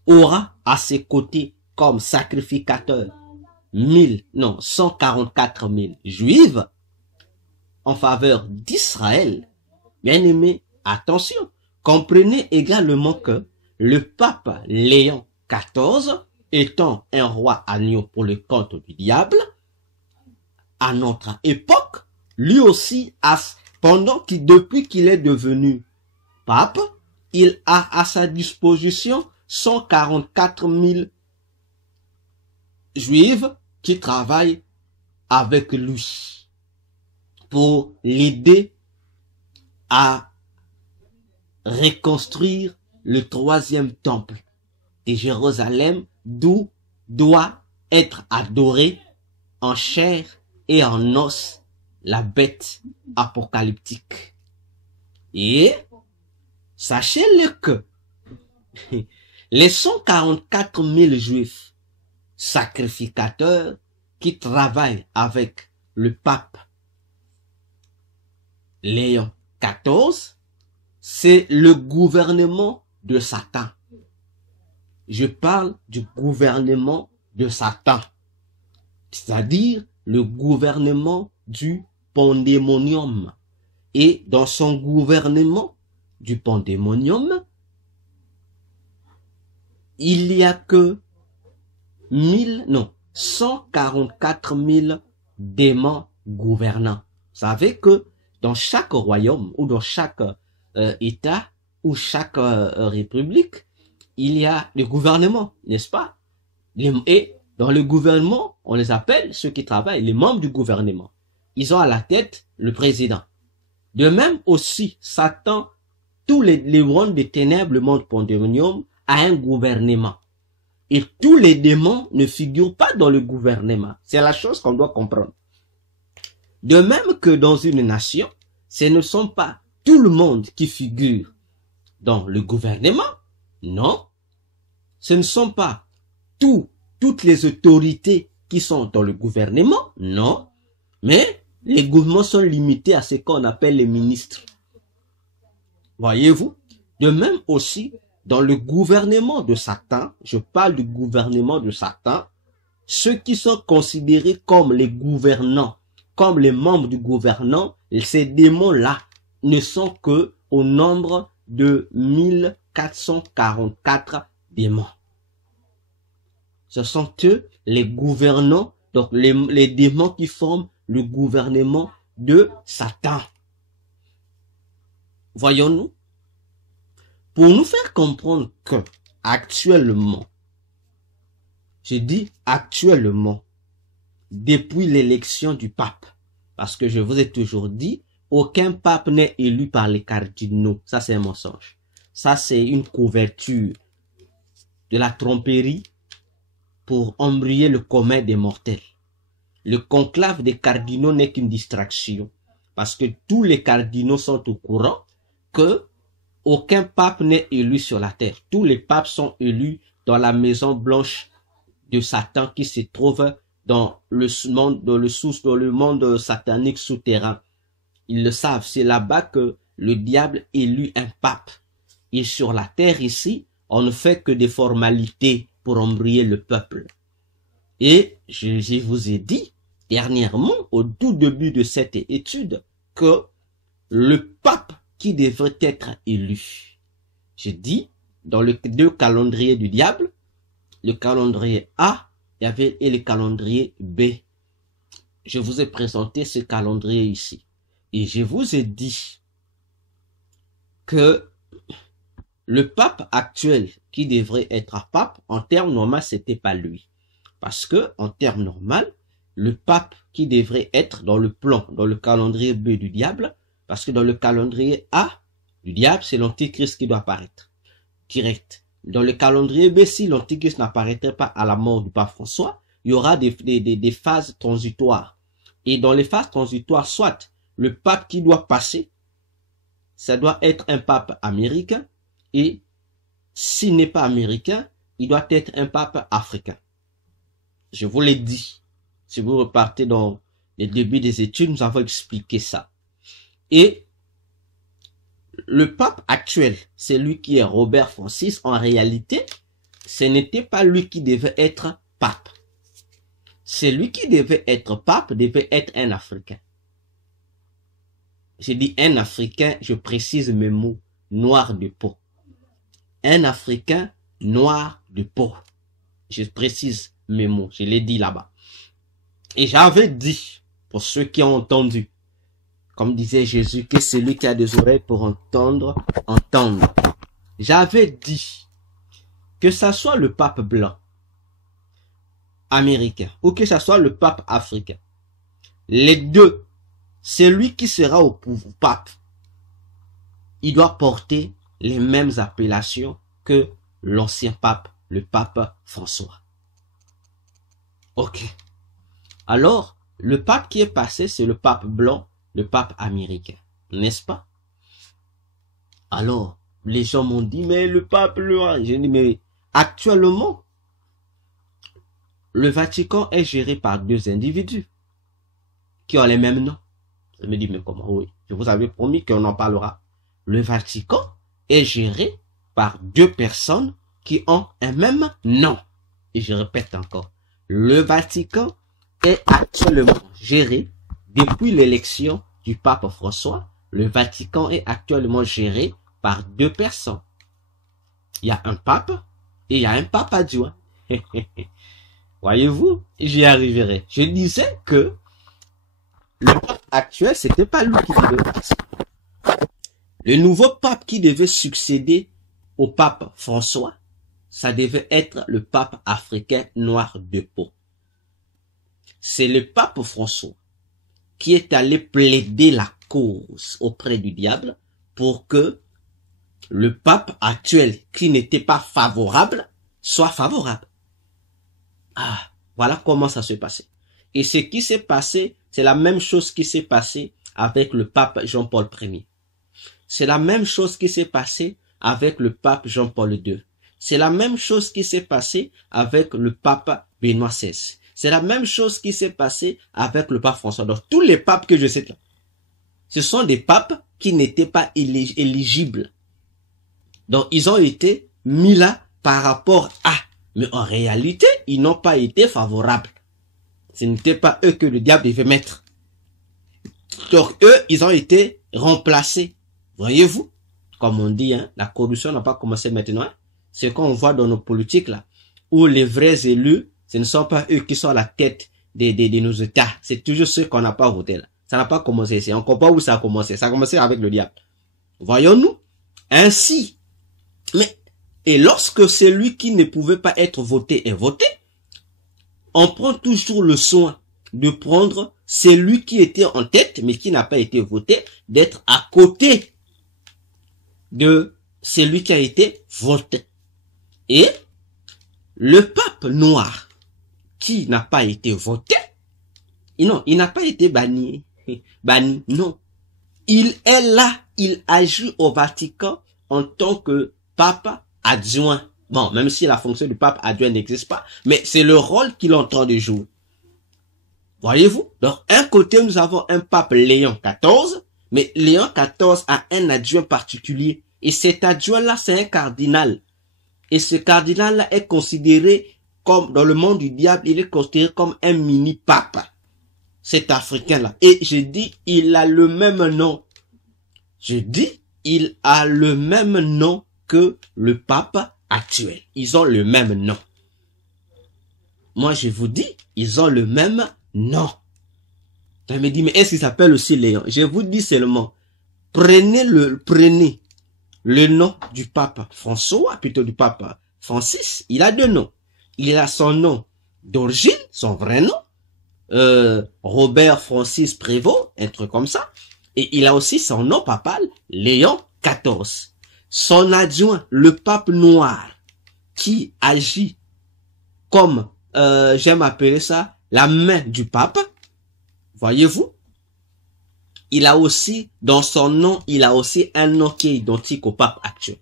aura à ses côtés comme sacrificateur 144 000 juifs en faveur d'Israël, bien aimé, attention, comprenez également que le pape Léon XIV, étant un roi agneau pour le compte du diable, à notre époque, lui aussi, depuis qu'il est devenu pape, il a à sa disposition 144 000 juifs qui travaillent avec lui pour l'aider à reconstruire le troisième temple de Jérusalem, d'où doit être adoré en chair et en os la bête apocalyptique. Et sachez-le que les 144 000 juifs sacrificateurs qui travaillent avec le pape Léon XIV, c'est le gouvernement de Satan. Je parle du gouvernement de Satan, c'est-à-dire le gouvernement du pandémonium. Et dans son gouvernement du pandémonium, il y a que 144 000 démons gouvernants. Vous savez que dans chaque royaume ou dans chaque État ou chaque république, il y a le gouvernement, n'est-ce pas? Et dans le gouvernement, on les appelle, ceux qui travaillent, les membres du gouvernement. Ils ont à la tête le président. De même aussi, Satan, tous les royaumes des ténèbres, le monde pandémonium, a un gouvernement. Et tous les démons ne figurent pas dans le gouvernement. C'est la chose qu'on doit comprendre. De même que dans une nation, ce ne sont pas tout le monde qui figure dans le gouvernement. Non. Ce ne sont pas toutes les autorités qui sont dans le gouvernement. Non. Mais les gouvernements sont limités à ce qu'on appelle les ministres. Voyez-vous? De même aussi, dans le gouvernement de Satan, je parle du gouvernement de Satan, ceux qui sont considérés comme les gouvernants, comme les membres du gouvernement, ces démons-là ne sont que au nombre de 1444 démons. Ce sont eux les gouvernants, donc les démons qui forment le gouvernement de Satan. Voyons-nous? Pour nous faire comprendre que, actuellement, je dis actuellement, depuis l'élection du pape, parce que je vous ai toujours dit, aucun pape n'est élu par les cardinaux. Ça, c'est un mensonge. Ça, c'est une couverture de la tromperie pour embrayer le commun des mortels. Le conclave des cardinaux n'est qu'une distraction, parce que tous les cardinaux sont au courant que aucun pape n'est élu sur la terre. Tous les papes sont élus dans la maison blanche de Satan qui se trouve dans le monde satanique souterrain. Ils le savent, c'est là-bas que le diable élut un pape. Et sur la terre ici, on ne fait que des formalités pour embrayer le peuple. Et je vous ai dit dernièrement, au tout début de cette étude, que le pape qui devrait être élu, j'ai dit, dans les deux calendriers du diable, le calendrier A et le calendrier B. Je vous ai présenté ce calendrier ici. Et je vous ai dit que le pape actuel qui devrait être pape, en termes normaux, c'était pas lui. Parce que, en termes normaux, le pape qui devrait être dans le plan, dans le calendrier B du diable, parce que dans le calendrier A du diable, c'est l'antichrist qui doit apparaître. Direct. Dans le calendrier B, si l'antichrist n'apparaîtrait pas à la mort du pape François, il y aura des phases transitoires. Et dans les phases transitoires, soit le pape qui doit passer, ça doit être un pape américain, et s'il n'est pas américain, il doit être un pape africain. Je vous l'ai dit. Si vous repartez dans les débuts des études, nous avons expliqué ça. Et le pape actuel, c'est lui qui est Robert Francis. En réalité, ce n'était pas lui qui devait être pape. C'est lui qui devait être pape, devait être un Africain. J'ai dit un Africain, je précise mes mots, noir de peau. Un Africain noir de peau. Je précise mes mots, je l'ai dit là-bas. Et j'avais dit, pour ceux qui ont entendu, comme disait Jésus, que celui qui a des oreilles pour entendre, entende. J'avais dit que ça soit le pape blanc, américain, ou que ça soit le pape africain. Les deux, celui qui sera au pouvoir pape, il doit porter les mêmes appellations que l'ancien pape, le pape François. Ok. Alors, le pape qui est passé, c'est le pape blanc, le pape américain, n'est-ce pas? Alors, les gens m'ont dit, mais le pape blanc, j'ai dit, mais actuellement, le Vatican est géré par deux individus qui ont les mêmes noms. Je me dis, mais comment? Oui, je vous avais promis qu'on en parlera. Le Vatican est géré par deux personnes qui ont un même nom. Et je répète encore, le Vatican est actuellement géré depuis l'élection du pape François. Le Vatican est actuellement géré par deux personnes. Il y a un pape et il y a un pape adjoint. Voyez-vous, j'y arriverai. Je disais que le pape actuel, c'était pas lui qui devait passer. Le nouveau pape qui devait succéder au pape François, ça devait être le pape africain noir de peau. C'est le pape François qui est allé plaider la cause auprès du diable pour que le pape actuel qui n'était pas favorable soit favorable. Ah, voilà comment ça se passait. Et ce qui s'est passé, c'est la même chose qui s'est passé avec le pape Jean-Paul Ier. C'est la même chose qui s'est passé avec le pape Jean-Paul II. C'est la même chose qui s'est passé avec le pape Benoît XVI. C'est la même chose qui s'est passé avec le pape François. Donc, tous les papes que je cite là, ce sont des papes qui n'étaient pas éligibles. Donc, ils ont été mis là par rapport à. Mais en réalité, ils n'ont pas été favorables. Ce n'était pas eux que le diable devait mettre. Donc, eux, ils ont été remplacés. Voyez-vous, comme on dit, hein, la corruption n'a pas commencé maintenant. Hein. Ce qu'on voit dans nos politiques là, où les vrais élus, ce ne sont pas eux qui sont à la tête de nos États. C'est toujours ceux qu'on n'a pas voté là. Ça n'a pas commencé ici. On comprend où ça a commencé. Ça a commencé avec le diable. Voyons-nous. Ainsi. Mais, et lorsque celui qui ne pouvait pas être voté est voté, on prend toujours le soin de prendre celui qui était en tête, mais qui n'a pas été voté, d'être à côté de celui qui a été voté. Et le pape noir, qui n'a pas été voté, non, il n'a pas été banni, non. Il est là, il agit au Vatican en tant que pape adjoint. Bon, même si la fonction du pape adjoint n'existe pas, mais c'est le rôle qu'il est en train de jouer. Voyez-vous? Donc, un côté, nous avons un pape Léon XIV, mais Léon XIV a un adjoint particulier. Et cet adjoint-là, c'est un cardinal. Et ce cardinal-là est considéré comme, dans le monde du diable, il est considéré comme un mini-pape. Cet Africain-là. Et je dis, il a le même nom. Je dis, il a le même nom que le pape actuel. Ils ont le même nom. Moi, je vous dis, ils ont le même nom. Je me dis, mais est-ce qu'il s'appelle aussi Léon? Je vous dis seulement, prenez le nom du pape François, plutôt du pape Francis. Il a deux noms. Il a son nom d'origine, son vrai nom, Robert Francis Prévost, un truc comme ça. Et il a aussi son nom papal, Léon XIV. Son adjoint, le pape noir, qui agit comme, j'aime appeler ça, la main du pape. Voyez-vous? Il a aussi, dans son nom, il a aussi un nom qui est identique au pape actuel.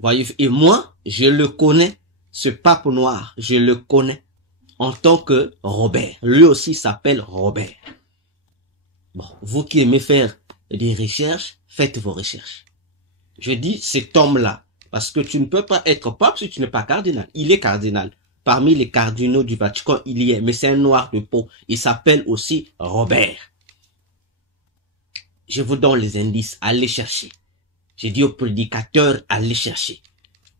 Voyez-vous? Et moi, je le connais, ce pape noir, je le connais en tant que Robert. Lui aussi s'appelle Robert. Bon, vous qui aimez faire des recherches, faites vos recherches. Je dis cet homme-là, parce que tu ne peux pas être pape si tu n'es pas cardinal. Il est cardinal. Parmi les cardinaux du Vatican, il y est, mais c'est un noir de peau. Il s'appelle aussi Robert. Je vous donne les indices, allez chercher. J'ai dit aux prédicateurs, allez chercher.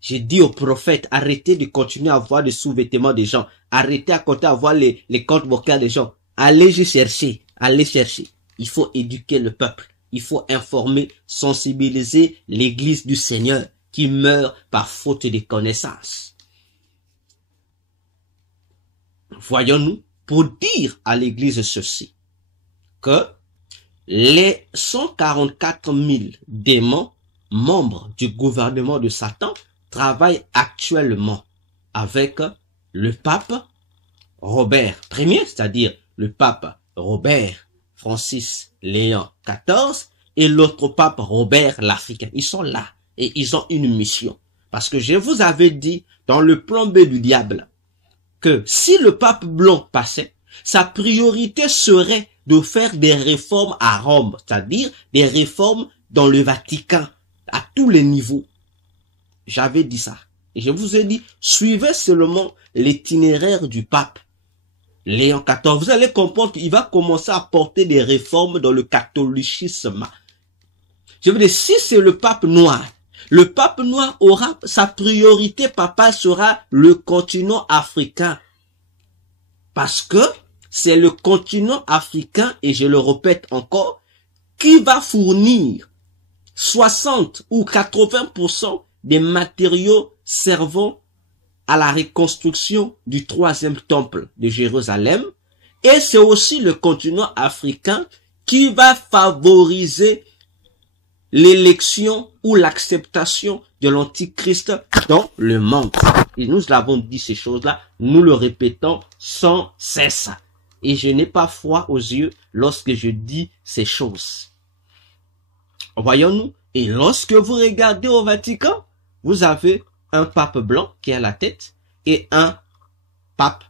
J'ai dit aux prophètes, arrêtez de continuer à voir des sous-vêtements des gens. Arrêtez à continuer à voir les comptes vocaux des gens. Allez chercher, allez chercher. Il faut éduquer le peuple. Il faut informer, sensibiliser l'église du Seigneur qui meurt par faute de connaissance. Voyons-nous, pour dire à l'église ceci, que les 144 000 démons, membres du gouvernement de Satan, travaillent actuellement avec le pape Robert Ier, c'est-à-dire le pape Robert Francis Léon XIV et l'autre pape Robert l'Africain. Ils sont là et ils ont une mission. Parce que je vous avais dit dans le plan B du diable que si le pape blanc passait, sa priorité serait de faire des réformes à Rome, c'est-à-dire des réformes dans le Vatican, à tous les niveaux. J'avais dit ça. Et je vous ai dit, suivez seulement l'itinéraire du pape Léon XIV. Vous allez comprendre qu'il va commencer à porter des réformes dans le catholicisme. Je veux dire, si c'est le pape noir aura, sa priorité papale sera le continent africain. Parce que c'est le continent africain, et je le répète encore, qui va fournir 60 ou 80% des matériaux servant à la reconstruction du troisième temple de Jérusalem. Et c'est aussi le continent africain qui va favoriser l'élection ou l'acceptation de l'Antichrist dans le monde. Et nous avons dit ces choses-là, nous le répétons sans cesse. Et je n'ai pas foi aux yeux lorsque je dis ces choses. Voyons-nous. Et lorsque vous regardez au Vatican, vous avez un pape blanc qui est à la tête et un pape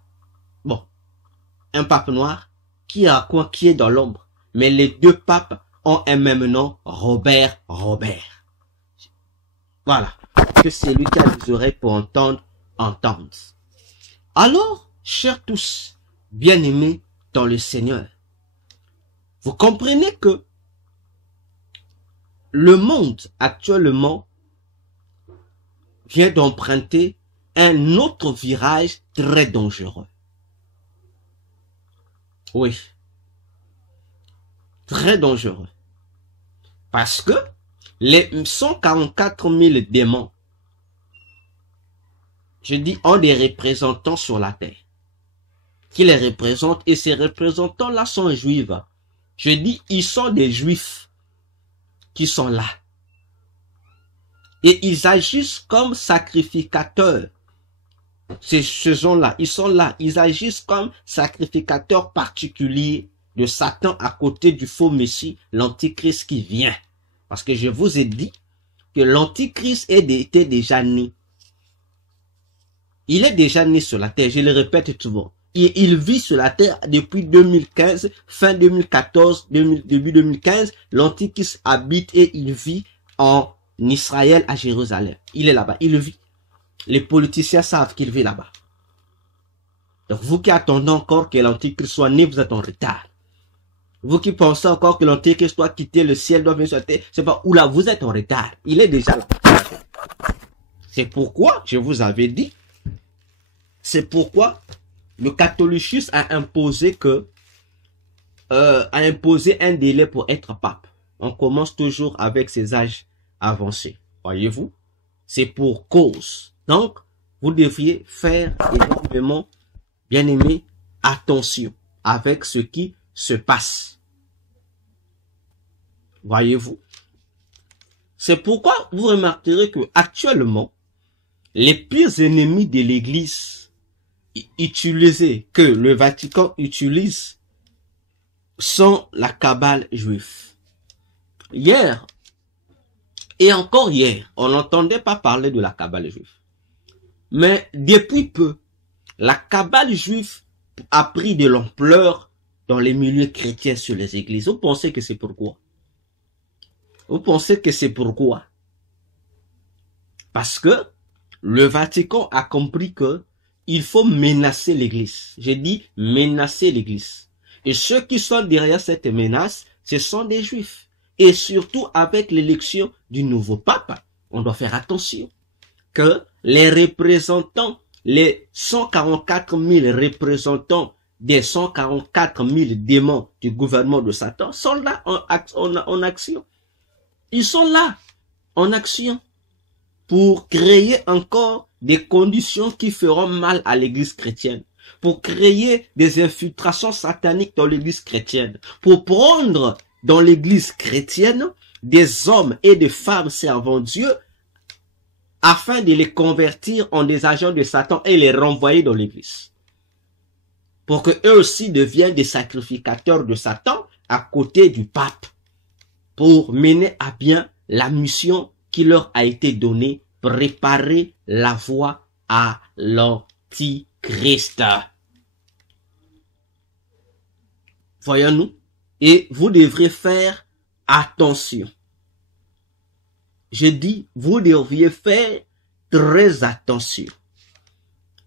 noir qui est dans l'ombre. Mais les deux papes ont un même nom, Robert. Voilà. Que celui qui a des oreilles pour entendre, entende. Alors, chers tous, bien-aimés dans le Seigneur, vous comprenez que le monde actuellement vient d'emprunter un autre virage très dangereux. Oui. Très dangereux. Parce que les 144 000 démons, je dis, ont des représentants sur la terre qui les représentent, et ces représentants-là sont juifs. Je dis, ils sont des juifs qui sont là. Et ils agissent comme sacrificateurs. Ces gens-là, ils sont là. Ils agissent comme sacrificateurs particuliers de Satan à côté du faux Messie, l'Antichrist qui vient. Parce que je vous ai dit que l'Antichrist était déjà né. Il est déjà né sur la terre, je le répète souvent. Il vit sur la terre depuis 2015, fin 2014, début 2015. L'Antichrist habite et il vit en Israël, à Jérusalem. Il est là-bas, il vit. Les politiciens savent qu'il vit là-bas. Donc vous qui attendez encore que l'Antichrist soit né, vous êtes en retard. Vous qui pensez encore que l'Antichrist doit quitter le ciel, doit venir sur la terre, c'est pas où là, vous êtes en retard. Il est déjà là. C'est pourquoi, je vous avais dit, c'est pourquoi le catholicisme a imposé un délai pour être pape. On commence toujours avec ses âges avancés. Voyez-vous? C'est pour cause. Donc, vous devriez faire énormément, bien aimé, attention avec ce qui se passe. Voyez-vous? C'est pourquoi vous remarquerez que actuellement, les pires ennemis de l'Église que le Vatican utilise sont la cabale juive. Hier, et encore hier, on n'entendait pas parler de la cabale juive. Mais depuis peu, la cabale juive a pris de l'ampleur dans les milieux chrétiens sur les églises. Vous pensez que c'est pourquoi? Vous pensez que c'est pourquoi? Parce que le Vatican a compris que il faut menacer l'église. J'ai dit menacer l'église. Et ceux qui sont derrière cette menace, ce sont des juifs. Et surtout avec l'élection du nouveau pape, on doit faire attention que les représentants, les 144 000 représentants des 144 000 démons du gouvernement de Satan sont là en action. Ils sont là en action pour créer encore des conditions qui feront mal à l'église chrétienne, pour créer des infiltrations sataniques dans l'église chrétienne, pour prendre dans l'église chrétienne des hommes et des femmes servant Dieu afin de les convertir en des agents de Satan et les renvoyer dans l'église. Pour que eux aussi deviennent des sacrificateurs de Satan à côté du pape, pour mener à bien la mission qui leur a été donnée, préparer la voie à l'Antichrist. Voyons-nous? Et vous devrez faire attention. Je dis, vous devriez faire très attention.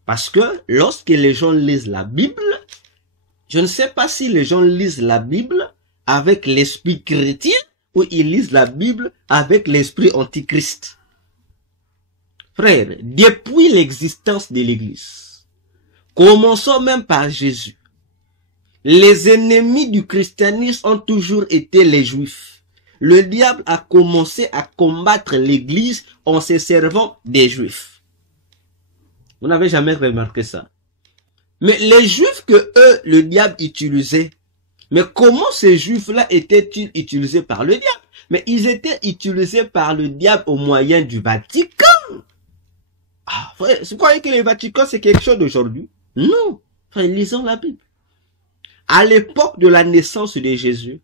Parce que lorsque les gens lisent la Bible, je ne sais pas si les gens lisent la Bible avec l'esprit chrétien ou ils lisent la Bible avec l'esprit antichrist. Frères, depuis l'existence de l'Église, commençons même par Jésus. Les ennemis du christianisme ont toujours été les juifs. Le diable a commencé à combattre l'église en se servant des juifs. Vous n'avez jamais remarqué ça? Mais les juifs que eux, le diable utilisait, mais comment ces juifs-là étaient-ils utilisés par le diable? Mais ils étaient utilisés par le diable au moyen du Vatican. Ah, frère, vous croyez que le Vatican c'est quelque chose d'aujourd'hui? Non. Frère, lisons la Bible. À l'époque de la naissance de Jésus,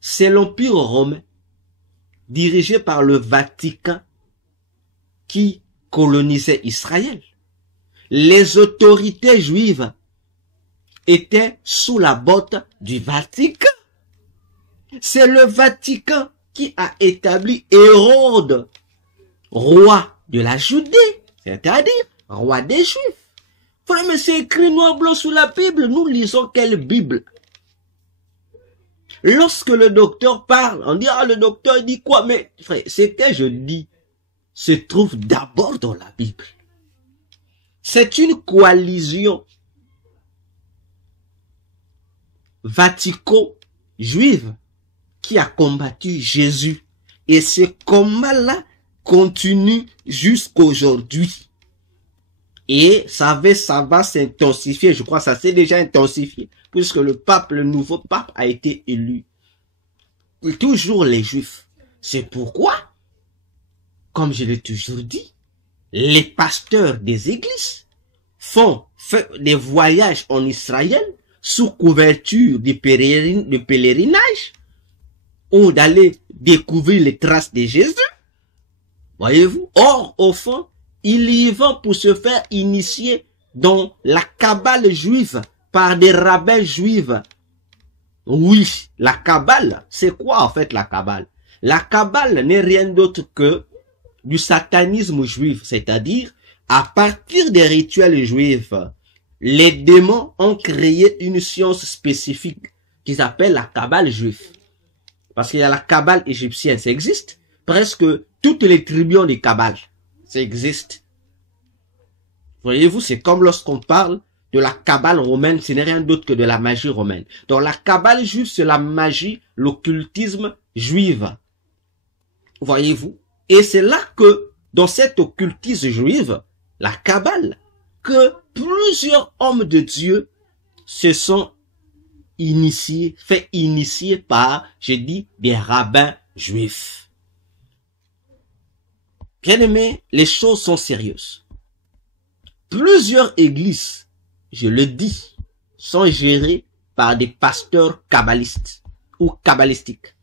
c'est l'Empire romain, dirigé par le Vatican, qui colonisait Israël. Les autorités juives étaient sous la botte du Vatican. C'est le Vatican qui a établi Hérode, roi de la Judée, c'est-à-dire roi des Juifs. Frère, mais c'est écrit noir blanc sous la Bible. Nous lisons quelle Bible? Lorsque le docteur parle, on dit, ah, le docteur dit quoi? Mais frère, ce que je dis se trouve d'abord dans la Bible. C'est une coalition vatico-juive qui a combattu Jésus. Et ce combat-là continue jusqu'aujourd'hui. Et ça va s'intensifier. Je crois que ça s'est déjà intensifié. Puisque le nouveau pape a été élu. Et toujours les juifs. C'est pourquoi, comme je l'ai toujours dit, les pasteurs des églises font des voyages en Israël sous couverture de pèlerinage ou d'aller découvrir les traces de Jésus. Voyez-vous? Or, au fond, ils y vont pour se faire initier dans la Kabbale juive par des rabbins juifs. Oui, la Kabbale, c'est quoi en fait la Kabbale? La Kabbale n'est rien d'autre que du satanisme juif, c'est-à-dire, à partir des rituels juifs, les démons ont créé une science spécifique qu'ils appellent la Kabbale juive. Parce qu'il y a la Kabbale égyptienne, ça existe. Presque toutes les tribus des Kabbales, ça existe. Voyez-vous, c'est comme lorsqu'on parle de la Kabbale romaine, ce n'est rien d'autre que de la magie romaine. Donc la Kabbale juive, c'est la magie, l'occultisme juive. Voyez-vous? Et c'est là que, dans cet occultisme juive, la Kabbale, que plusieurs hommes de Dieu se sont fait initier par, j'ai dit, des rabbins juifs. Bien aimé, les choses sont sérieuses. Plusieurs églises, je le dis, sont gérées par des pasteurs kabbalistes ou kabbalistiques.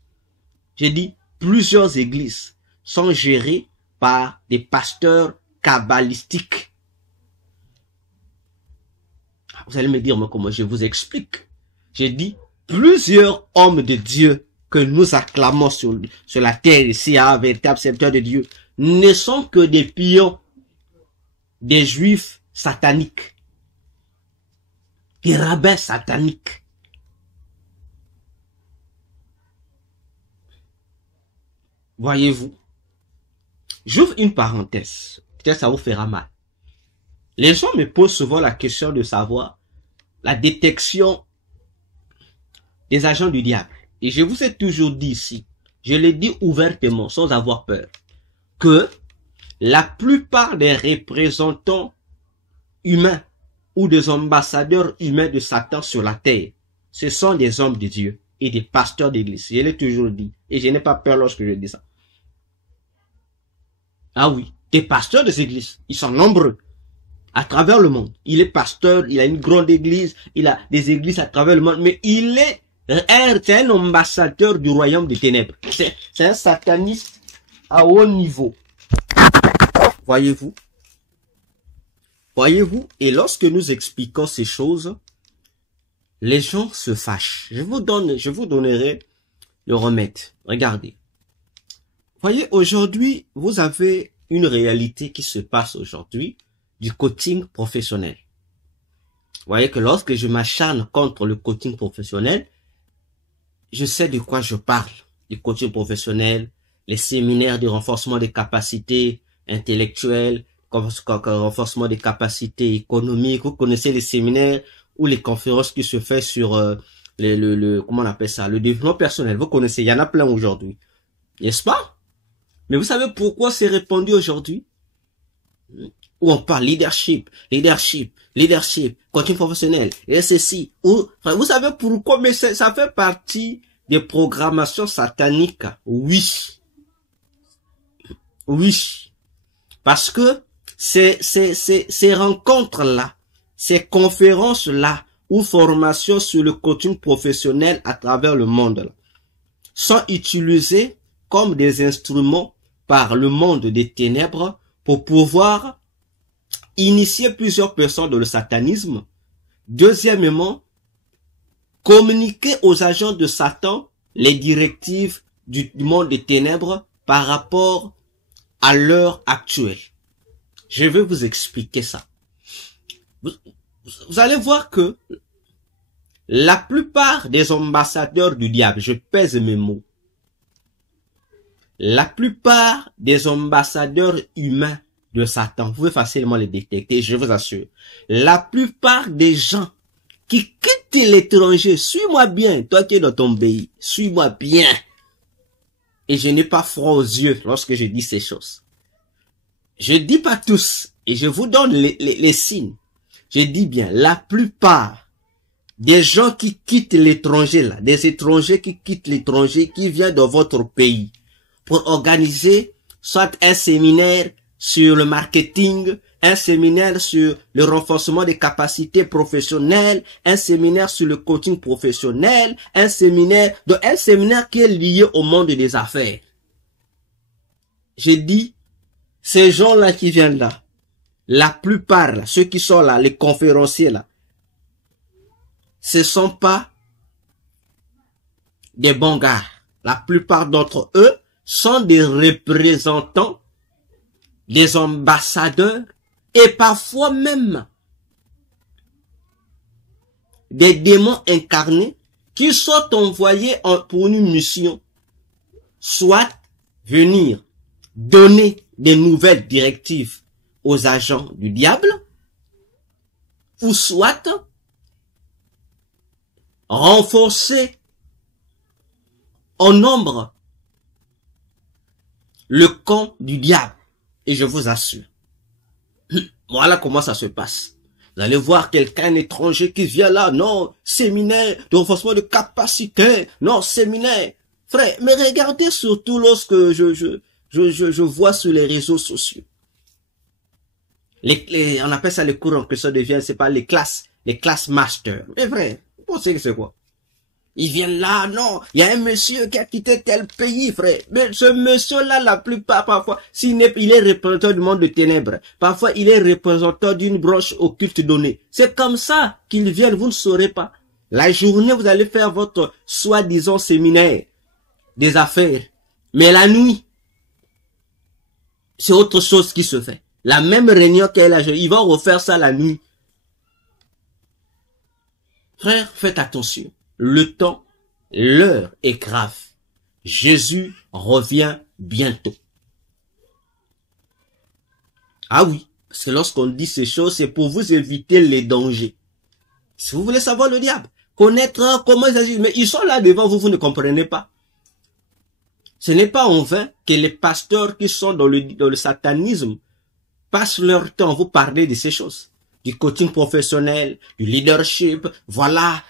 J'ai dit, plusieurs églises sont gérées par des pasteurs kabbalistiques. Vous allez me dire, mais comment je vous explique? J'ai dit, plusieurs hommes de Dieu que nous acclamons sur la terre ici, un véritable serviteur de Dieu, ne sont que des pions, des juifs sataniques, des rabbins sataniques. Voyez-vous, j'ouvre une parenthèse, peut-être ça vous fera mal. Les gens me posent souvent la question de savoir la détection des agents du diable. Et je vous ai toujours dit ici, je l'ai dit ouvertement, sans avoir peur, que la plupart des représentants humains ou des ambassadeurs humains de Satan sur la terre, ce sont des hommes de Dieu et des pasteurs d'église. Je l'ai toujours dit et je n'ai pas peur lorsque je dis ça. Ah oui, des pasteurs des églises, ils sont nombreux à travers le monde. Il est pasteur, il a une grande église, il a des églises à travers le monde, mais il est un ambassadeur du royaume des ténèbres. C'est un sataniste à haut niveau. Voyez-vous? Voyez-vous? Et lorsque nous expliquons ces choses, les gens se fâchent. Je vous donnerai le remède. Regardez. Voyez, aujourd'hui, vous avez une réalité qui se passe aujourd'hui du coaching professionnel. Vous voyez que lorsque je m'acharne contre le coaching professionnel, je sais de quoi je parle. Du coaching professionnel, les séminaires de renforcement des capacités intellectuelles, renforcement des capacités économiques. Vous connaissez les séminaires ou les conférences qui se fait sur comment on appelle ça, le développement personnel. Vous connaissez, il y en a plein aujourd'hui. N'est-ce pas? Mais vous savez pourquoi c'est répandu aujourd'hui? Où on parle leadership, coaching professionnel, et ceci. Enfin, vous savez pourquoi? Mais ça fait partie des programmations sataniques. Oui. Oui. Parce que ces rencontres-là, ces conférences-là, ou formations sur le coaching professionnel à travers le monde, là, sont utilisées comme des instruments par le monde des ténèbres pour pouvoir initier plusieurs personnes dans le satanisme. Deuxièmement, communiquer aux agents de Satan les directives du monde des ténèbres par rapport à l'heure actuelle. Je vais vous expliquer ça. Vous allez voir que la plupart des ambassadeurs du diable, je pèse mes mots, la plupart des ambassadeurs humains de Satan, vous pouvez facilement les détecter, je vous assure. La plupart des gens qui quittent l'étranger, suis-moi bien, toi qui es dans ton pays, suis-moi bien. Et je n'ai pas froid aux yeux lorsque je dis ces choses. Je dis pas tous, et je vous donne les signes. Je dis bien, la plupart des gens qui quittent l'étranger, là, des étrangers qui quittent l'étranger, qui viennent dans votre pays, pour organiser soit un séminaire sur le marketing, un séminaire sur le renforcement des capacités professionnelles, un séminaire sur le coaching professionnel, un séminaire qui est lié au monde des affaires. J'ai dit, ces gens-là qui viennent là, la plupart, là, ceux qui sont là, les conférenciers là, ce sont pas des bons gars. La plupart d'entre eux sont des représentants, des ambassadeurs et parfois même des démons incarnés qui sont envoyés pour une mission, soit venir donner des nouvelles directives aux agents du diable, ou soit renforcer en nombre le camp du diable. Et je vous assure, voilà comment ça se passe. Vous allez voir quelqu'un étranger qui vient là, non, séminaire de renforcement de capacité, non, séminaire. Frère, mais regardez surtout lorsque je vois sur les réseaux sociaux. On appelle ça les cours que ça devient, c'est pas les classes masters. Mais vrai, vous pensez que c'est quoi? Ils viennent là, non, il y a un monsieur qui a quitté tel pays, frère. Mais ce monsieur-là, la plupart, parfois, il est représentant du monde de ténèbres. Parfois, il est représentant d'une branche occulte donnée. C'est comme ça qu'ils viennent, vous ne saurez pas. La journée, vous allez faire votre soi-disant séminaire des affaires. Mais la nuit, c'est autre chose qui se fait. La même réunion qu'elle a, ils vont refaire ça la nuit. Frère, faites attention. Le temps, l'heure est grave. Jésus revient bientôt. Ah oui, parce que lorsqu'on dit ces choses, c'est pour vous éviter les dangers. Si vous voulez savoir le diable, connaître comment ils agissent, mais ils sont là devant vous, vous ne comprenez pas. Ce n'est pas en vain que les pasteurs qui sont dans le satanisme passent leur temps à vous parler de ces choses. Du coaching professionnel, du leadership, voilà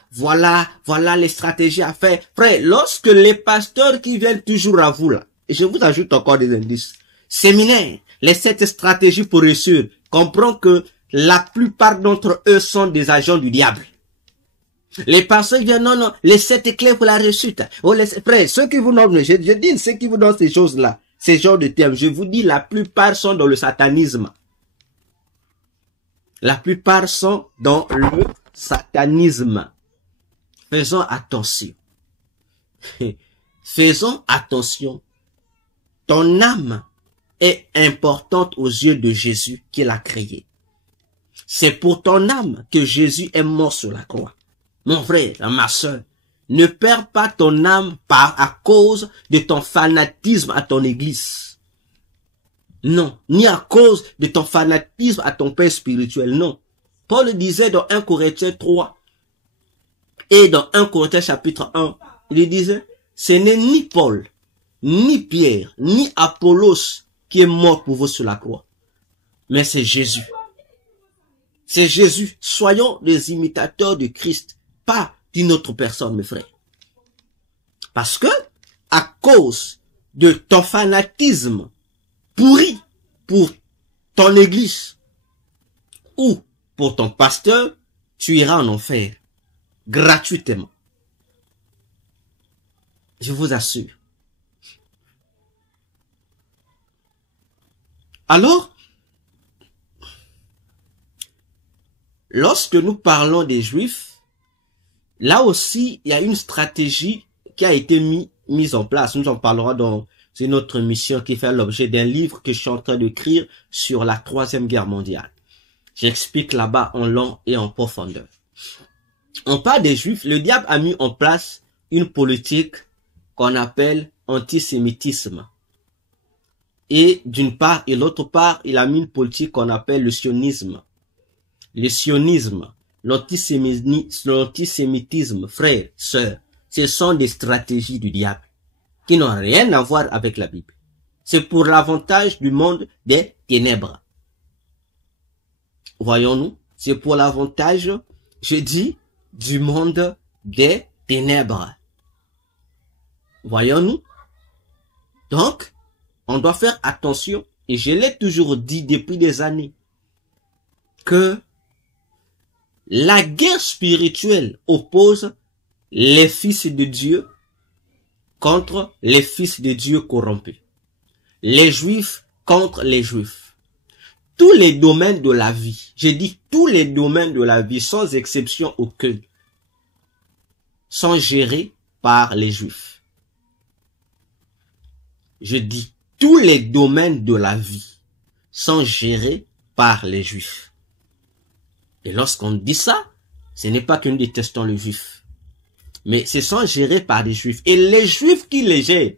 les stratégies à faire. Frère, lorsque les pasteurs qui viennent toujours à vous là, et je vous ajoute encore des indices, séminaire, les 7 stratégies pour réussir, comprends que la plupart d'entre eux sont des agents du diable. Les pasteurs viennent, non, les 7 clés pour la réussite. Oh, frère, ceux qui vous donnent, je dis, ceux qui vous donnent ces choses-là, ces genres de termes, je vous dis, la plupart sont dans le satanisme. La plupart sont dans le satanisme. Faisons attention. Faisons attention. Ton âme est importante aux yeux de Jésus qui l'a créée. C'est pour ton âme que Jésus est mort sur la croix. Mon frère, ma soeur, ne perds pas ton âme à cause de ton fanatisme à ton église. Non, ni à cause de ton fanatisme à ton père spirituel, non. Paul disait dans 1 Corinthiens 3, Et dans 1 Corinthiens chapitre 1, il disait, ce n'est ni Paul, ni Pierre, ni Apollos qui est mort pour vous sur la croix, mais c'est Jésus. C'est Jésus. Soyons des imitateurs de Christ, pas d'une autre personne, mes frères. Parce que, à cause de ton fanatisme pourri pour ton église ou pour ton pasteur, tu iras en enfer gratuitement. Je vous assure. Alors, lorsque nous parlons des Juifs, là aussi, il y a une stratégie qui a été mise en place. Nous en parlerons dans une autre mission qui fait l'objet d'un livre que je suis en train d'écrire sur la 3e guerre mondiale. J'explique là-bas en long et en profondeur. On parle des Juifs. Le diable a mis en place une politique qu'on appelle antisémitisme. Et d'une part et l'autre part, il a mis une politique qu'on appelle le sionisme. Le sionisme, l'antisémitisme, frères, sœurs, ce sont des stratégies du diable qui n'ont rien à voir avec la Bible. C'est pour l'avantage du monde des ténèbres. Voyons-nous, c'est pour l'avantage, je dis, du monde des ténèbres. Voyons-nous. Donc, on doit faire attention, et je l'ai toujours dit depuis des années, que la guerre spirituelle oppose les fils de Dieu contre les fils de Dieu corrompus. Les Juifs contre les Juifs. Tous les domaines de la vie, j'ai dit tous les domaines de la vie, sans exception aucune, sont gérés par les Juifs. Je dis tous les domaines de la vie sont gérés par les Juifs. Et lorsqu'on dit ça, ce n'est pas que nous détestons les Juifs, mais ce sont gérés par des Juifs. Et les Juifs qui les gèrent,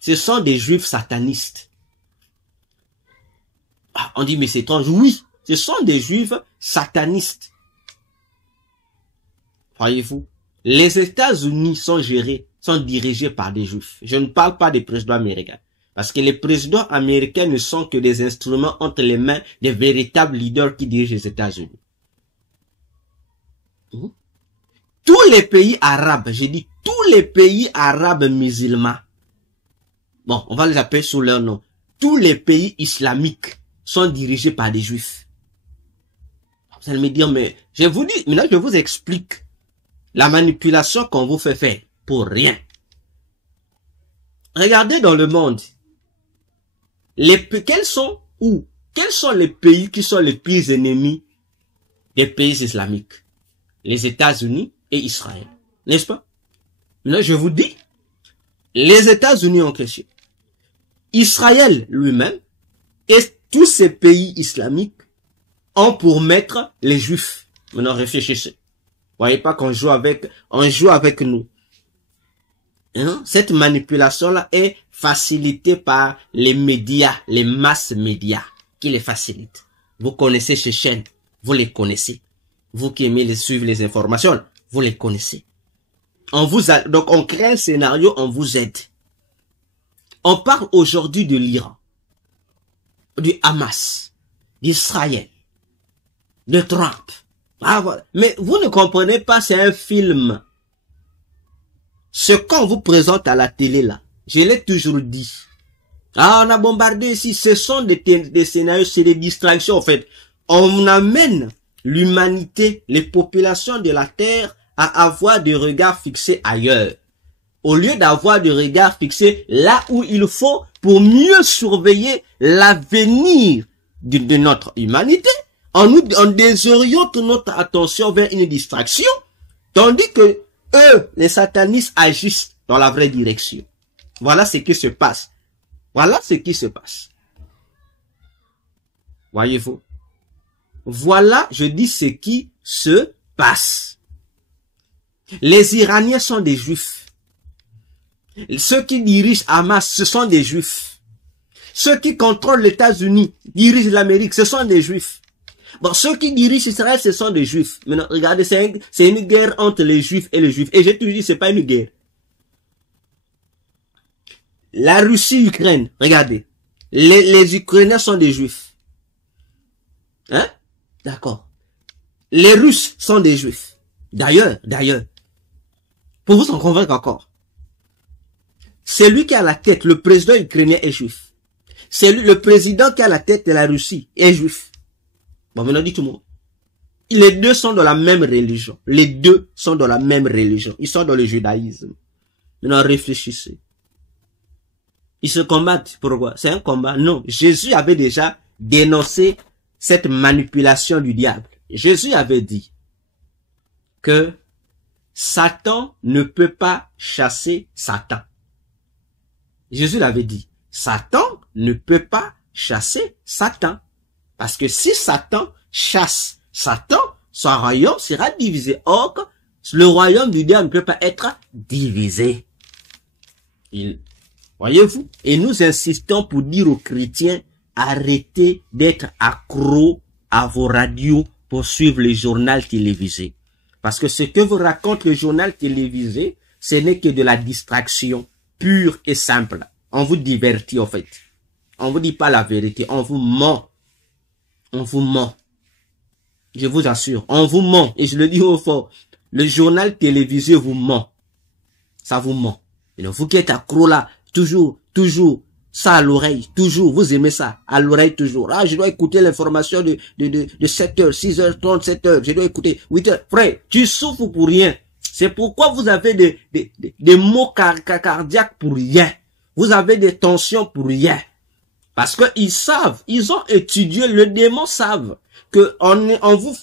ce sont des Juifs satanistes. Ah, on dit, mais c'est étrange. Oui, ce sont des Juifs satanistes. Voyez-vous, les États-Unis sont dirigés par des Juifs. Je ne parle pas des présidents américains. Parce que les présidents américains ne sont que des instruments entre les mains des véritables leaders qui dirigent les États-Unis. Tous les pays arabes, j'ai dit tous les pays arabes musulmans, bon, on va les appeler sous leur nom, tous les pays islamiques sont dirigés par des Juifs. Vous allez me dire, mais je vous dis, maintenant je vous explique la manipulation qu'on vous fait faire pour rien. Regardez dans le monde, quels sont les pays qui sont les pires ennemis des pays islamiques? Les États-Unis et Israël, n'est-ce pas? Maintenant, je vous dis, les États-Unis en question, Israël lui-même et tous ces pays islamiques ont pour maître les Juifs. Maintenant, réfléchissez. Voyez pas qu'on joue avec nous. Hein? Cette manipulation-là est facilitée par les médias, les masses médias qui les facilitent. Vous connaissez ces chaînes, vous les connaissez. Vous qui aimez suivre les informations, vous les connaissez. Donc on crée un scénario, on vous aide. On parle aujourd'hui de l'Iran, du Hamas, d'Israël, de Trump. Ah, voilà. Mais vous ne comprenez pas, c'est un film. Ce qu'on vous présente à la télé là, je l'ai toujours dit. Ah, on a bombardé ici, ce sont des scénarios, c'est des distractions en fait. On amène l'humanité, les populations de la Terre à avoir des regards fixés ailleurs. Au lieu d'avoir des regards fixés là où il faut pour mieux surveiller l'avenir de notre humanité, on désoriente notre attention vers une distraction, tandis que eux, les satanistes, agissent dans la vraie direction. Voilà ce qui se passe. Voilà ce qui se passe. Voyez-vous? Voilà, je dis ce qui se passe. Les Iraniens sont des Juifs. Ceux qui dirigent Hamas, ce sont des Juifs. Ceux qui contrôlent les États-Unis, dirigent l'Amérique, ce sont des Juifs. Bon, ceux qui dirigent Israël, ce sont des Juifs. Maintenant, regardez, c'est une guerre entre les Juifs et les Juifs. Et j'ai toujours dit, c'est pas une guerre. La Russie-Ukraine, regardez. Les Ukrainiens sont des Juifs. Hein? D'accord. Les Russes sont des Juifs. D'ailleurs, pour vous en convaincre encore, c'est lui qui a la tête, le président ukrainien est juif. C'est lui, le président qui a la tête de la Russie est juif. Bon, maintenant, dit tout le monde. Les deux sont dans la même religion. Les deux sont dans la même religion. Ils sont dans le judaïsme. Maintenant, réfléchissez. Ils se combattent. Pourquoi? C'est un combat? Non. Jésus avait déjà dénoncé cette manipulation du diable. Jésus avait dit que Satan ne peut pas chasser Satan. Jésus l'avait dit. Satan ne peut pas chasser Satan. Parce que si Satan chasse Satan, son royaume sera divisé. Or, le royaume du diable ne peut pas être divisé. Voyez-vous? Et nous insistons pour dire aux chrétiens, arrêtez d'être accros à vos radios pour suivre les journaux télévisés. Parce que ce que vous raconte le journal télévisé, ce n'est que de la distraction pure et simple. On vous divertit en fait. On vous dit pas la vérité, on vous ment. On vous ment. Je vous assure, on vous ment. Et je le dis au fort, le journal télévisé vous ment. Ça vous ment. Et donc, vous qui êtes accro là, toujours, ça à l'oreille, toujours, vous aimez ça, à l'oreille toujours. Ah, je dois écouter l'information de 7h, 6h30, 7h, je dois écouter 8h. Frère, tu souffres pour rien. C'est pourquoi vous avez des maux cardiaques pour rien. Vous avez des tensions pour rien. Parce que ils savent, ils ont étudié, le démon savent que en vous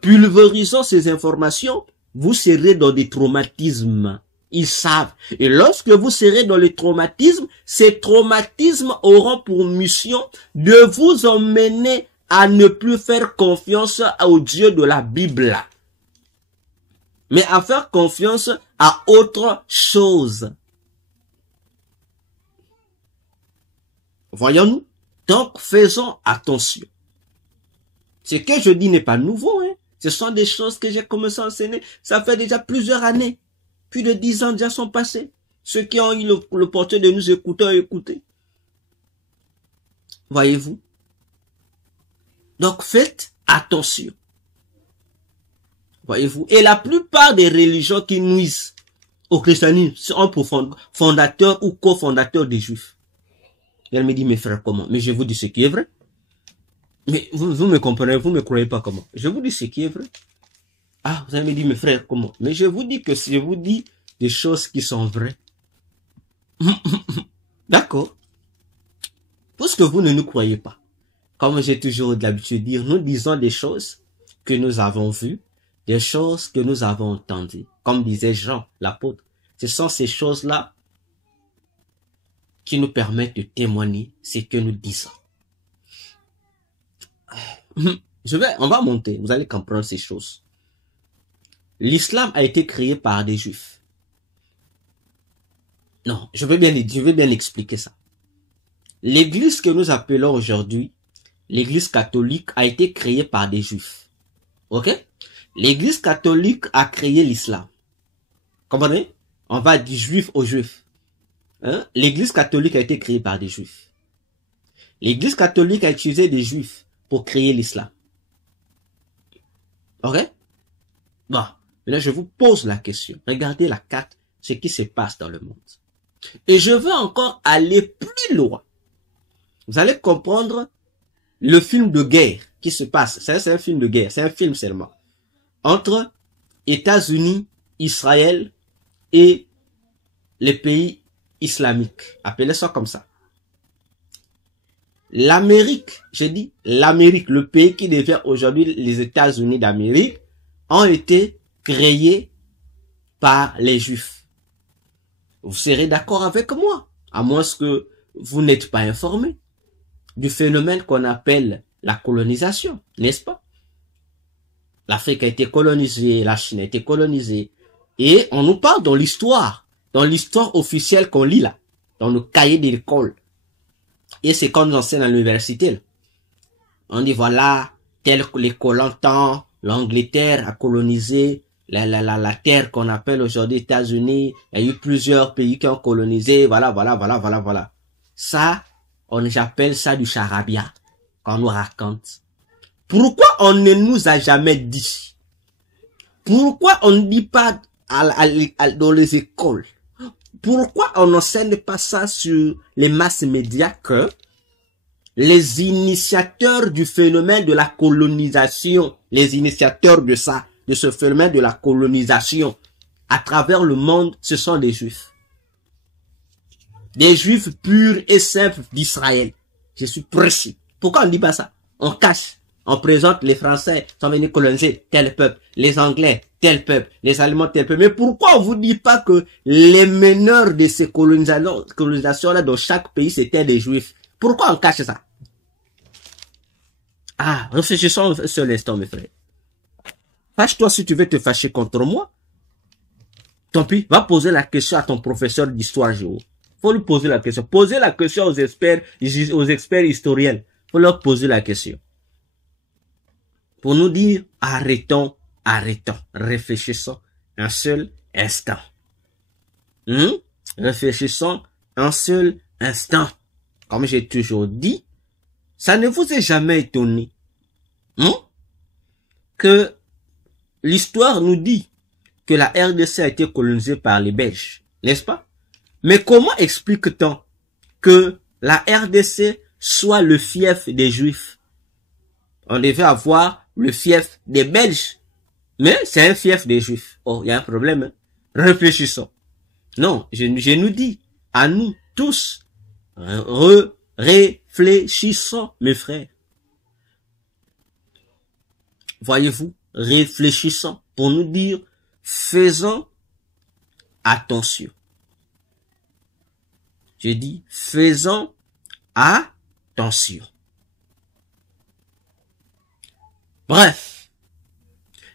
pulvérisant ces informations, vous serez dans des traumatismes. Ils savent. Et lorsque vous serez dans les traumatismes, ces traumatismes auront pour mission de vous emmener à ne plus faire confiance au Dieu de la Bible, mais à faire confiance à autre chose. Voyons-nous? Donc, faisons attention. Ce que je dis n'est pas nouveau, hein. Ce sont des choses que j'ai commencé à enseigner. Ça fait déjà plusieurs années. Plus de 10 ans déjà sont passés. Ceux qui ont eu le portrait de nous écouter ont écouté. Voyez-vous? Donc, faites attention. Voyez-vous? Et la plupart des religions qui nuisent au christianisme sont pour fondateurs ou cofondateurs des Juifs. Et elle me dit, mes frères, comment? Mais je vous dis ce qui est vrai. Mais vous me comprenez, vous me croyez pas comment? Je vous dis ce qui est vrai. Ah, vous allez me dire, mes frères, comment? Mais je vous dis que si je vous dis des choses qui sont vraies. D'accord. Puisque vous ne nous croyez pas. Comme j'ai toujours l'habitude de dire, nous disons des choses que nous avons vues, des choses que nous avons entendues. Comme disait Jean, l'apôtre. Ce sont ces choses-là qui nous permettent de témoigner ce que nous disons. On va monter, vous allez comprendre ces choses. L'islam a été créé par des juifs. Non, je vais bien expliquer ça. L'église que nous appelons aujourd'hui, l'église catholique, a été créée par des juifs. Ok? L'église catholique a créé l'islam. Comprenez? On va du juif aux juifs. Hein? L'église catholique a été créée par des juifs. L'église catholique a utilisé des juifs pour créer l'islam. Ok? Bon, maintenant je vous pose la question. Regardez la carte, ce qui se passe dans le monde. Et je veux encore aller plus loin. Vous allez comprendre le film de guerre qui se passe. C'est un film de guerre, c'est un film seulement. Entre États-Unis, Israël et les pays islamiques. Appelez ça comme ça. L'Amérique, j'ai dit l'Amérique, le pays qui devient aujourd'hui les États-Unis d'Amérique, ont été créés par les Juifs. Vous serez d'accord avec moi, à moins que vous n'êtes pas informé du phénomène qu'on appelle la colonisation, n'est-ce pas? L'Afrique a été colonisée, la Chine a été colonisée, et on nous parle dans l'histoire officielle qu'on lit là, dans nos cahiers d'école. Et c'est comme on enseigne à l'université. On dit voilà, tels que les colons, l'Angleterre a colonisé la terre qu'on appelle aujourd'hui États-Unis. Il y a eu plusieurs pays qui ont colonisé, voilà. Ça, j'appelle ça du charabia, qu'on nous raconte. Pourquoi on ne nous a jamais dit? Pourquoi on ne dit pas dans les écoles? Pourquoi on n'enseigne pas ça sur les masses médias que les initiateurs du phénomène de la colonisation, les initiateurs de ça, de ce phénomène de la colonisation à travers le monde, ce sont des juifs. Des juifs purs et simples d'Israël. Je suis précis. Pourquoi on ne dit pas ça? On cache. On présente les Français sont venus coloniser tel peuple, les Anglais tel peuple, les Allemands tel peuple. Mais pourquoi on vous dit pas que les meneurs de ces colonisations-là dans chaque pays c'était des juifs? Pourquoi on cache ça? Ah, réfléchissons un seul instant, mes frères. Fâche-toi si tu veux te fâcher contre moi. Tant pis, va poser la question à ton professeur d'histoire géo. Faut lui poser la question. Posez la question aux experts historiens. Faut leur poser la question. Pour nous dire, arrêtons, réfléchissons un seul instant. Réfléchissons un seul instant. Comme j'ai toujours dit, ça ne vous est jamais étonné que l'histoire nous dit que la RDC a été colonisée par les Belges, n'est-ce pas? Mais comment explique-t-on que la RDC soit le fief des Juifs? On devait avoir le fief des Belges, mais c'est un fief des Juifs. Oh, il y a un problème. Hein? Réfléchissons. Non, je nous dis, à nous tous, réfléchissons, mes frères. Voyez-vous, réfléchissons pour nous dire, faisons attention. Je dis, faisons attention. Bref,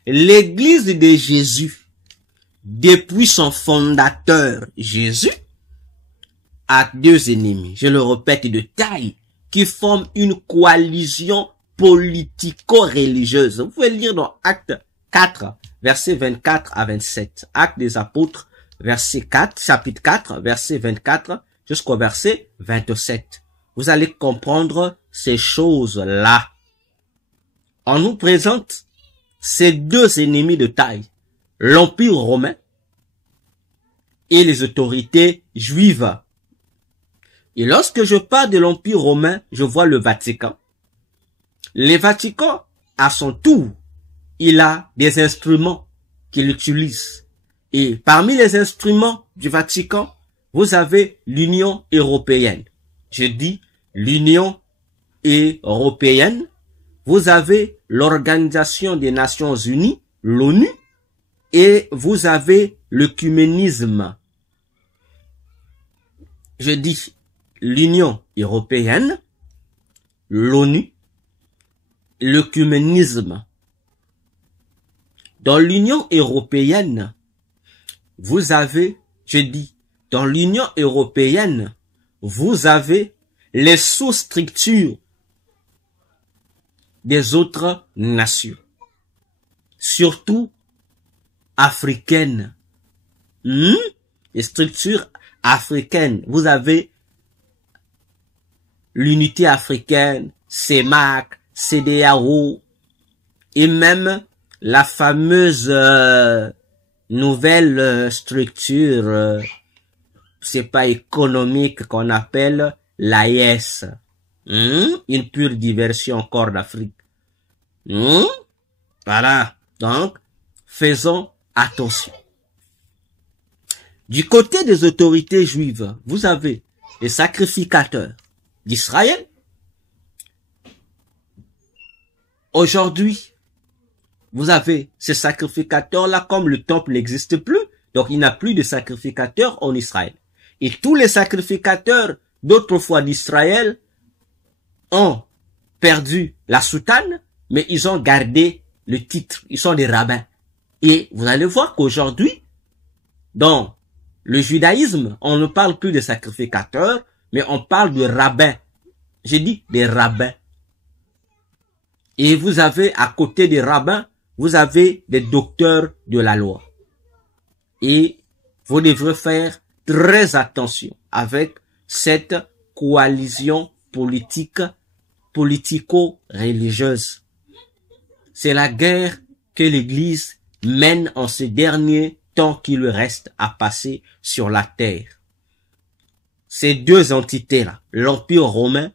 l'Église de Jésus, depuis son fondateur Jésus, a deux ennemis, je le répète, de taille, qui forment une coalition politico-religieuse. Vous pouvez lire dans Actes 4, versets 24 à 27. Actes des Apôtres, verset 4, chapitre 4, verset 24 jusqu'au verset 27. Vous allez comprendre ces choses-là. On nous présente ces deux ennemis de taille, l'Empire romain et les autorités juives. Et lorsque je parle de l'Empire romain, je vois le Vatican. Le Vatican, à son tour, il a des instruments qu'il utilise. Et parmi les instruments du Vatican, vous avez l'Union européenne. Je dis l'Union européenne. Vous avez l'Organisation des Nations Unies, l'ONU, et vous avez l'œcuménisme. Je dis l'Union européenne, l'ONU, l'œcuménisme. Dans l'Union européenne, vous avez, je dis, dans l'Union européenne, vous avez les sous-structures des autres nations, surtout africaines. Les structures africaines, vous avez l'unité africaine, CEMAC, CEDEAO, et même la fameuse nouvelle structure, c'est pas économique qu'on appelle l'AES. Une pure diversion encore d'Afrique. Voilà. Donc, faisons attention. Du côté des autorités juives, vous avez les sacrificateurs d'Israël. Aujourd'hui, vous avez ces sacrificateurs-là, comme le temple n'existe plus, donc il n'y a plus de sacrificateurs en Israël. Et tous les sacrificateurs d'autrefois d'Israël ont perdu la soutane, mais ils ont gardé le titre. Ils sont des rabbins. Et vous allez voir qu'aujourd'hui, dans le judaïsme, on ne parle plus de sacrificateurs, mais on parle de rabbins. J'ai dit des rabbins. Et vous avez à côté des rabbins, vous avez des docteurs de la loi. Et vous devrez faire très attention avec cette coalition politique, politico-religieuse. C'est la guerre que l'Église mène en ce dernier temps qui lui reste à passer sur la terre. Ces deux entités-là, l'Empire romain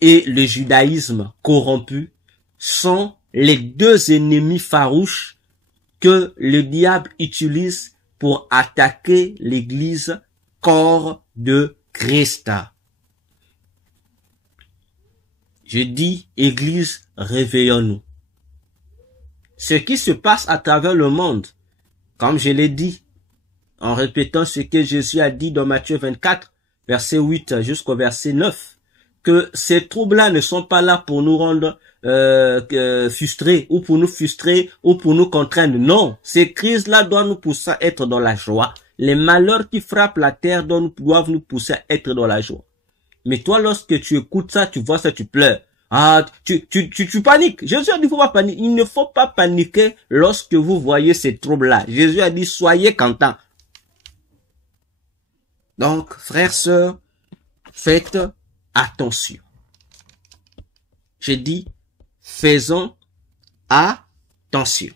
et le judaïsme corrompu, sont les deux ennemis farouches que le diable utilise pour attaquer l'Église, corps de Christ. Je dis, Église, réveillons-nous. Ce qui se passe à travers le monde, comme je l'ai dit, en répétant ce que Jésus a dit dans Matthieu 24, verset 8 jusqu'au verset 9, que ces troubles-là ne sont pas là pour nous rendre frustrés, ou pour nous frustrer, ou pour nous contraindre. Non, ces crises-là doivent nous pousser à être dans la joie. Les malheurs qui frappent la terre doivent nous pousser à être dans la joie. Mais toi, lorsque tu écoutes ça, tu vois ça, tu pleures. Ah, tu paniques. Jésus a dit, faut pas paniquer. Il ne faut pas paniquer lorsque vous voyez ces troubles-là. Jésus a dit, soyez contents. Donc, frères, sœurs, faites attention. J'ai dit, faisons attention.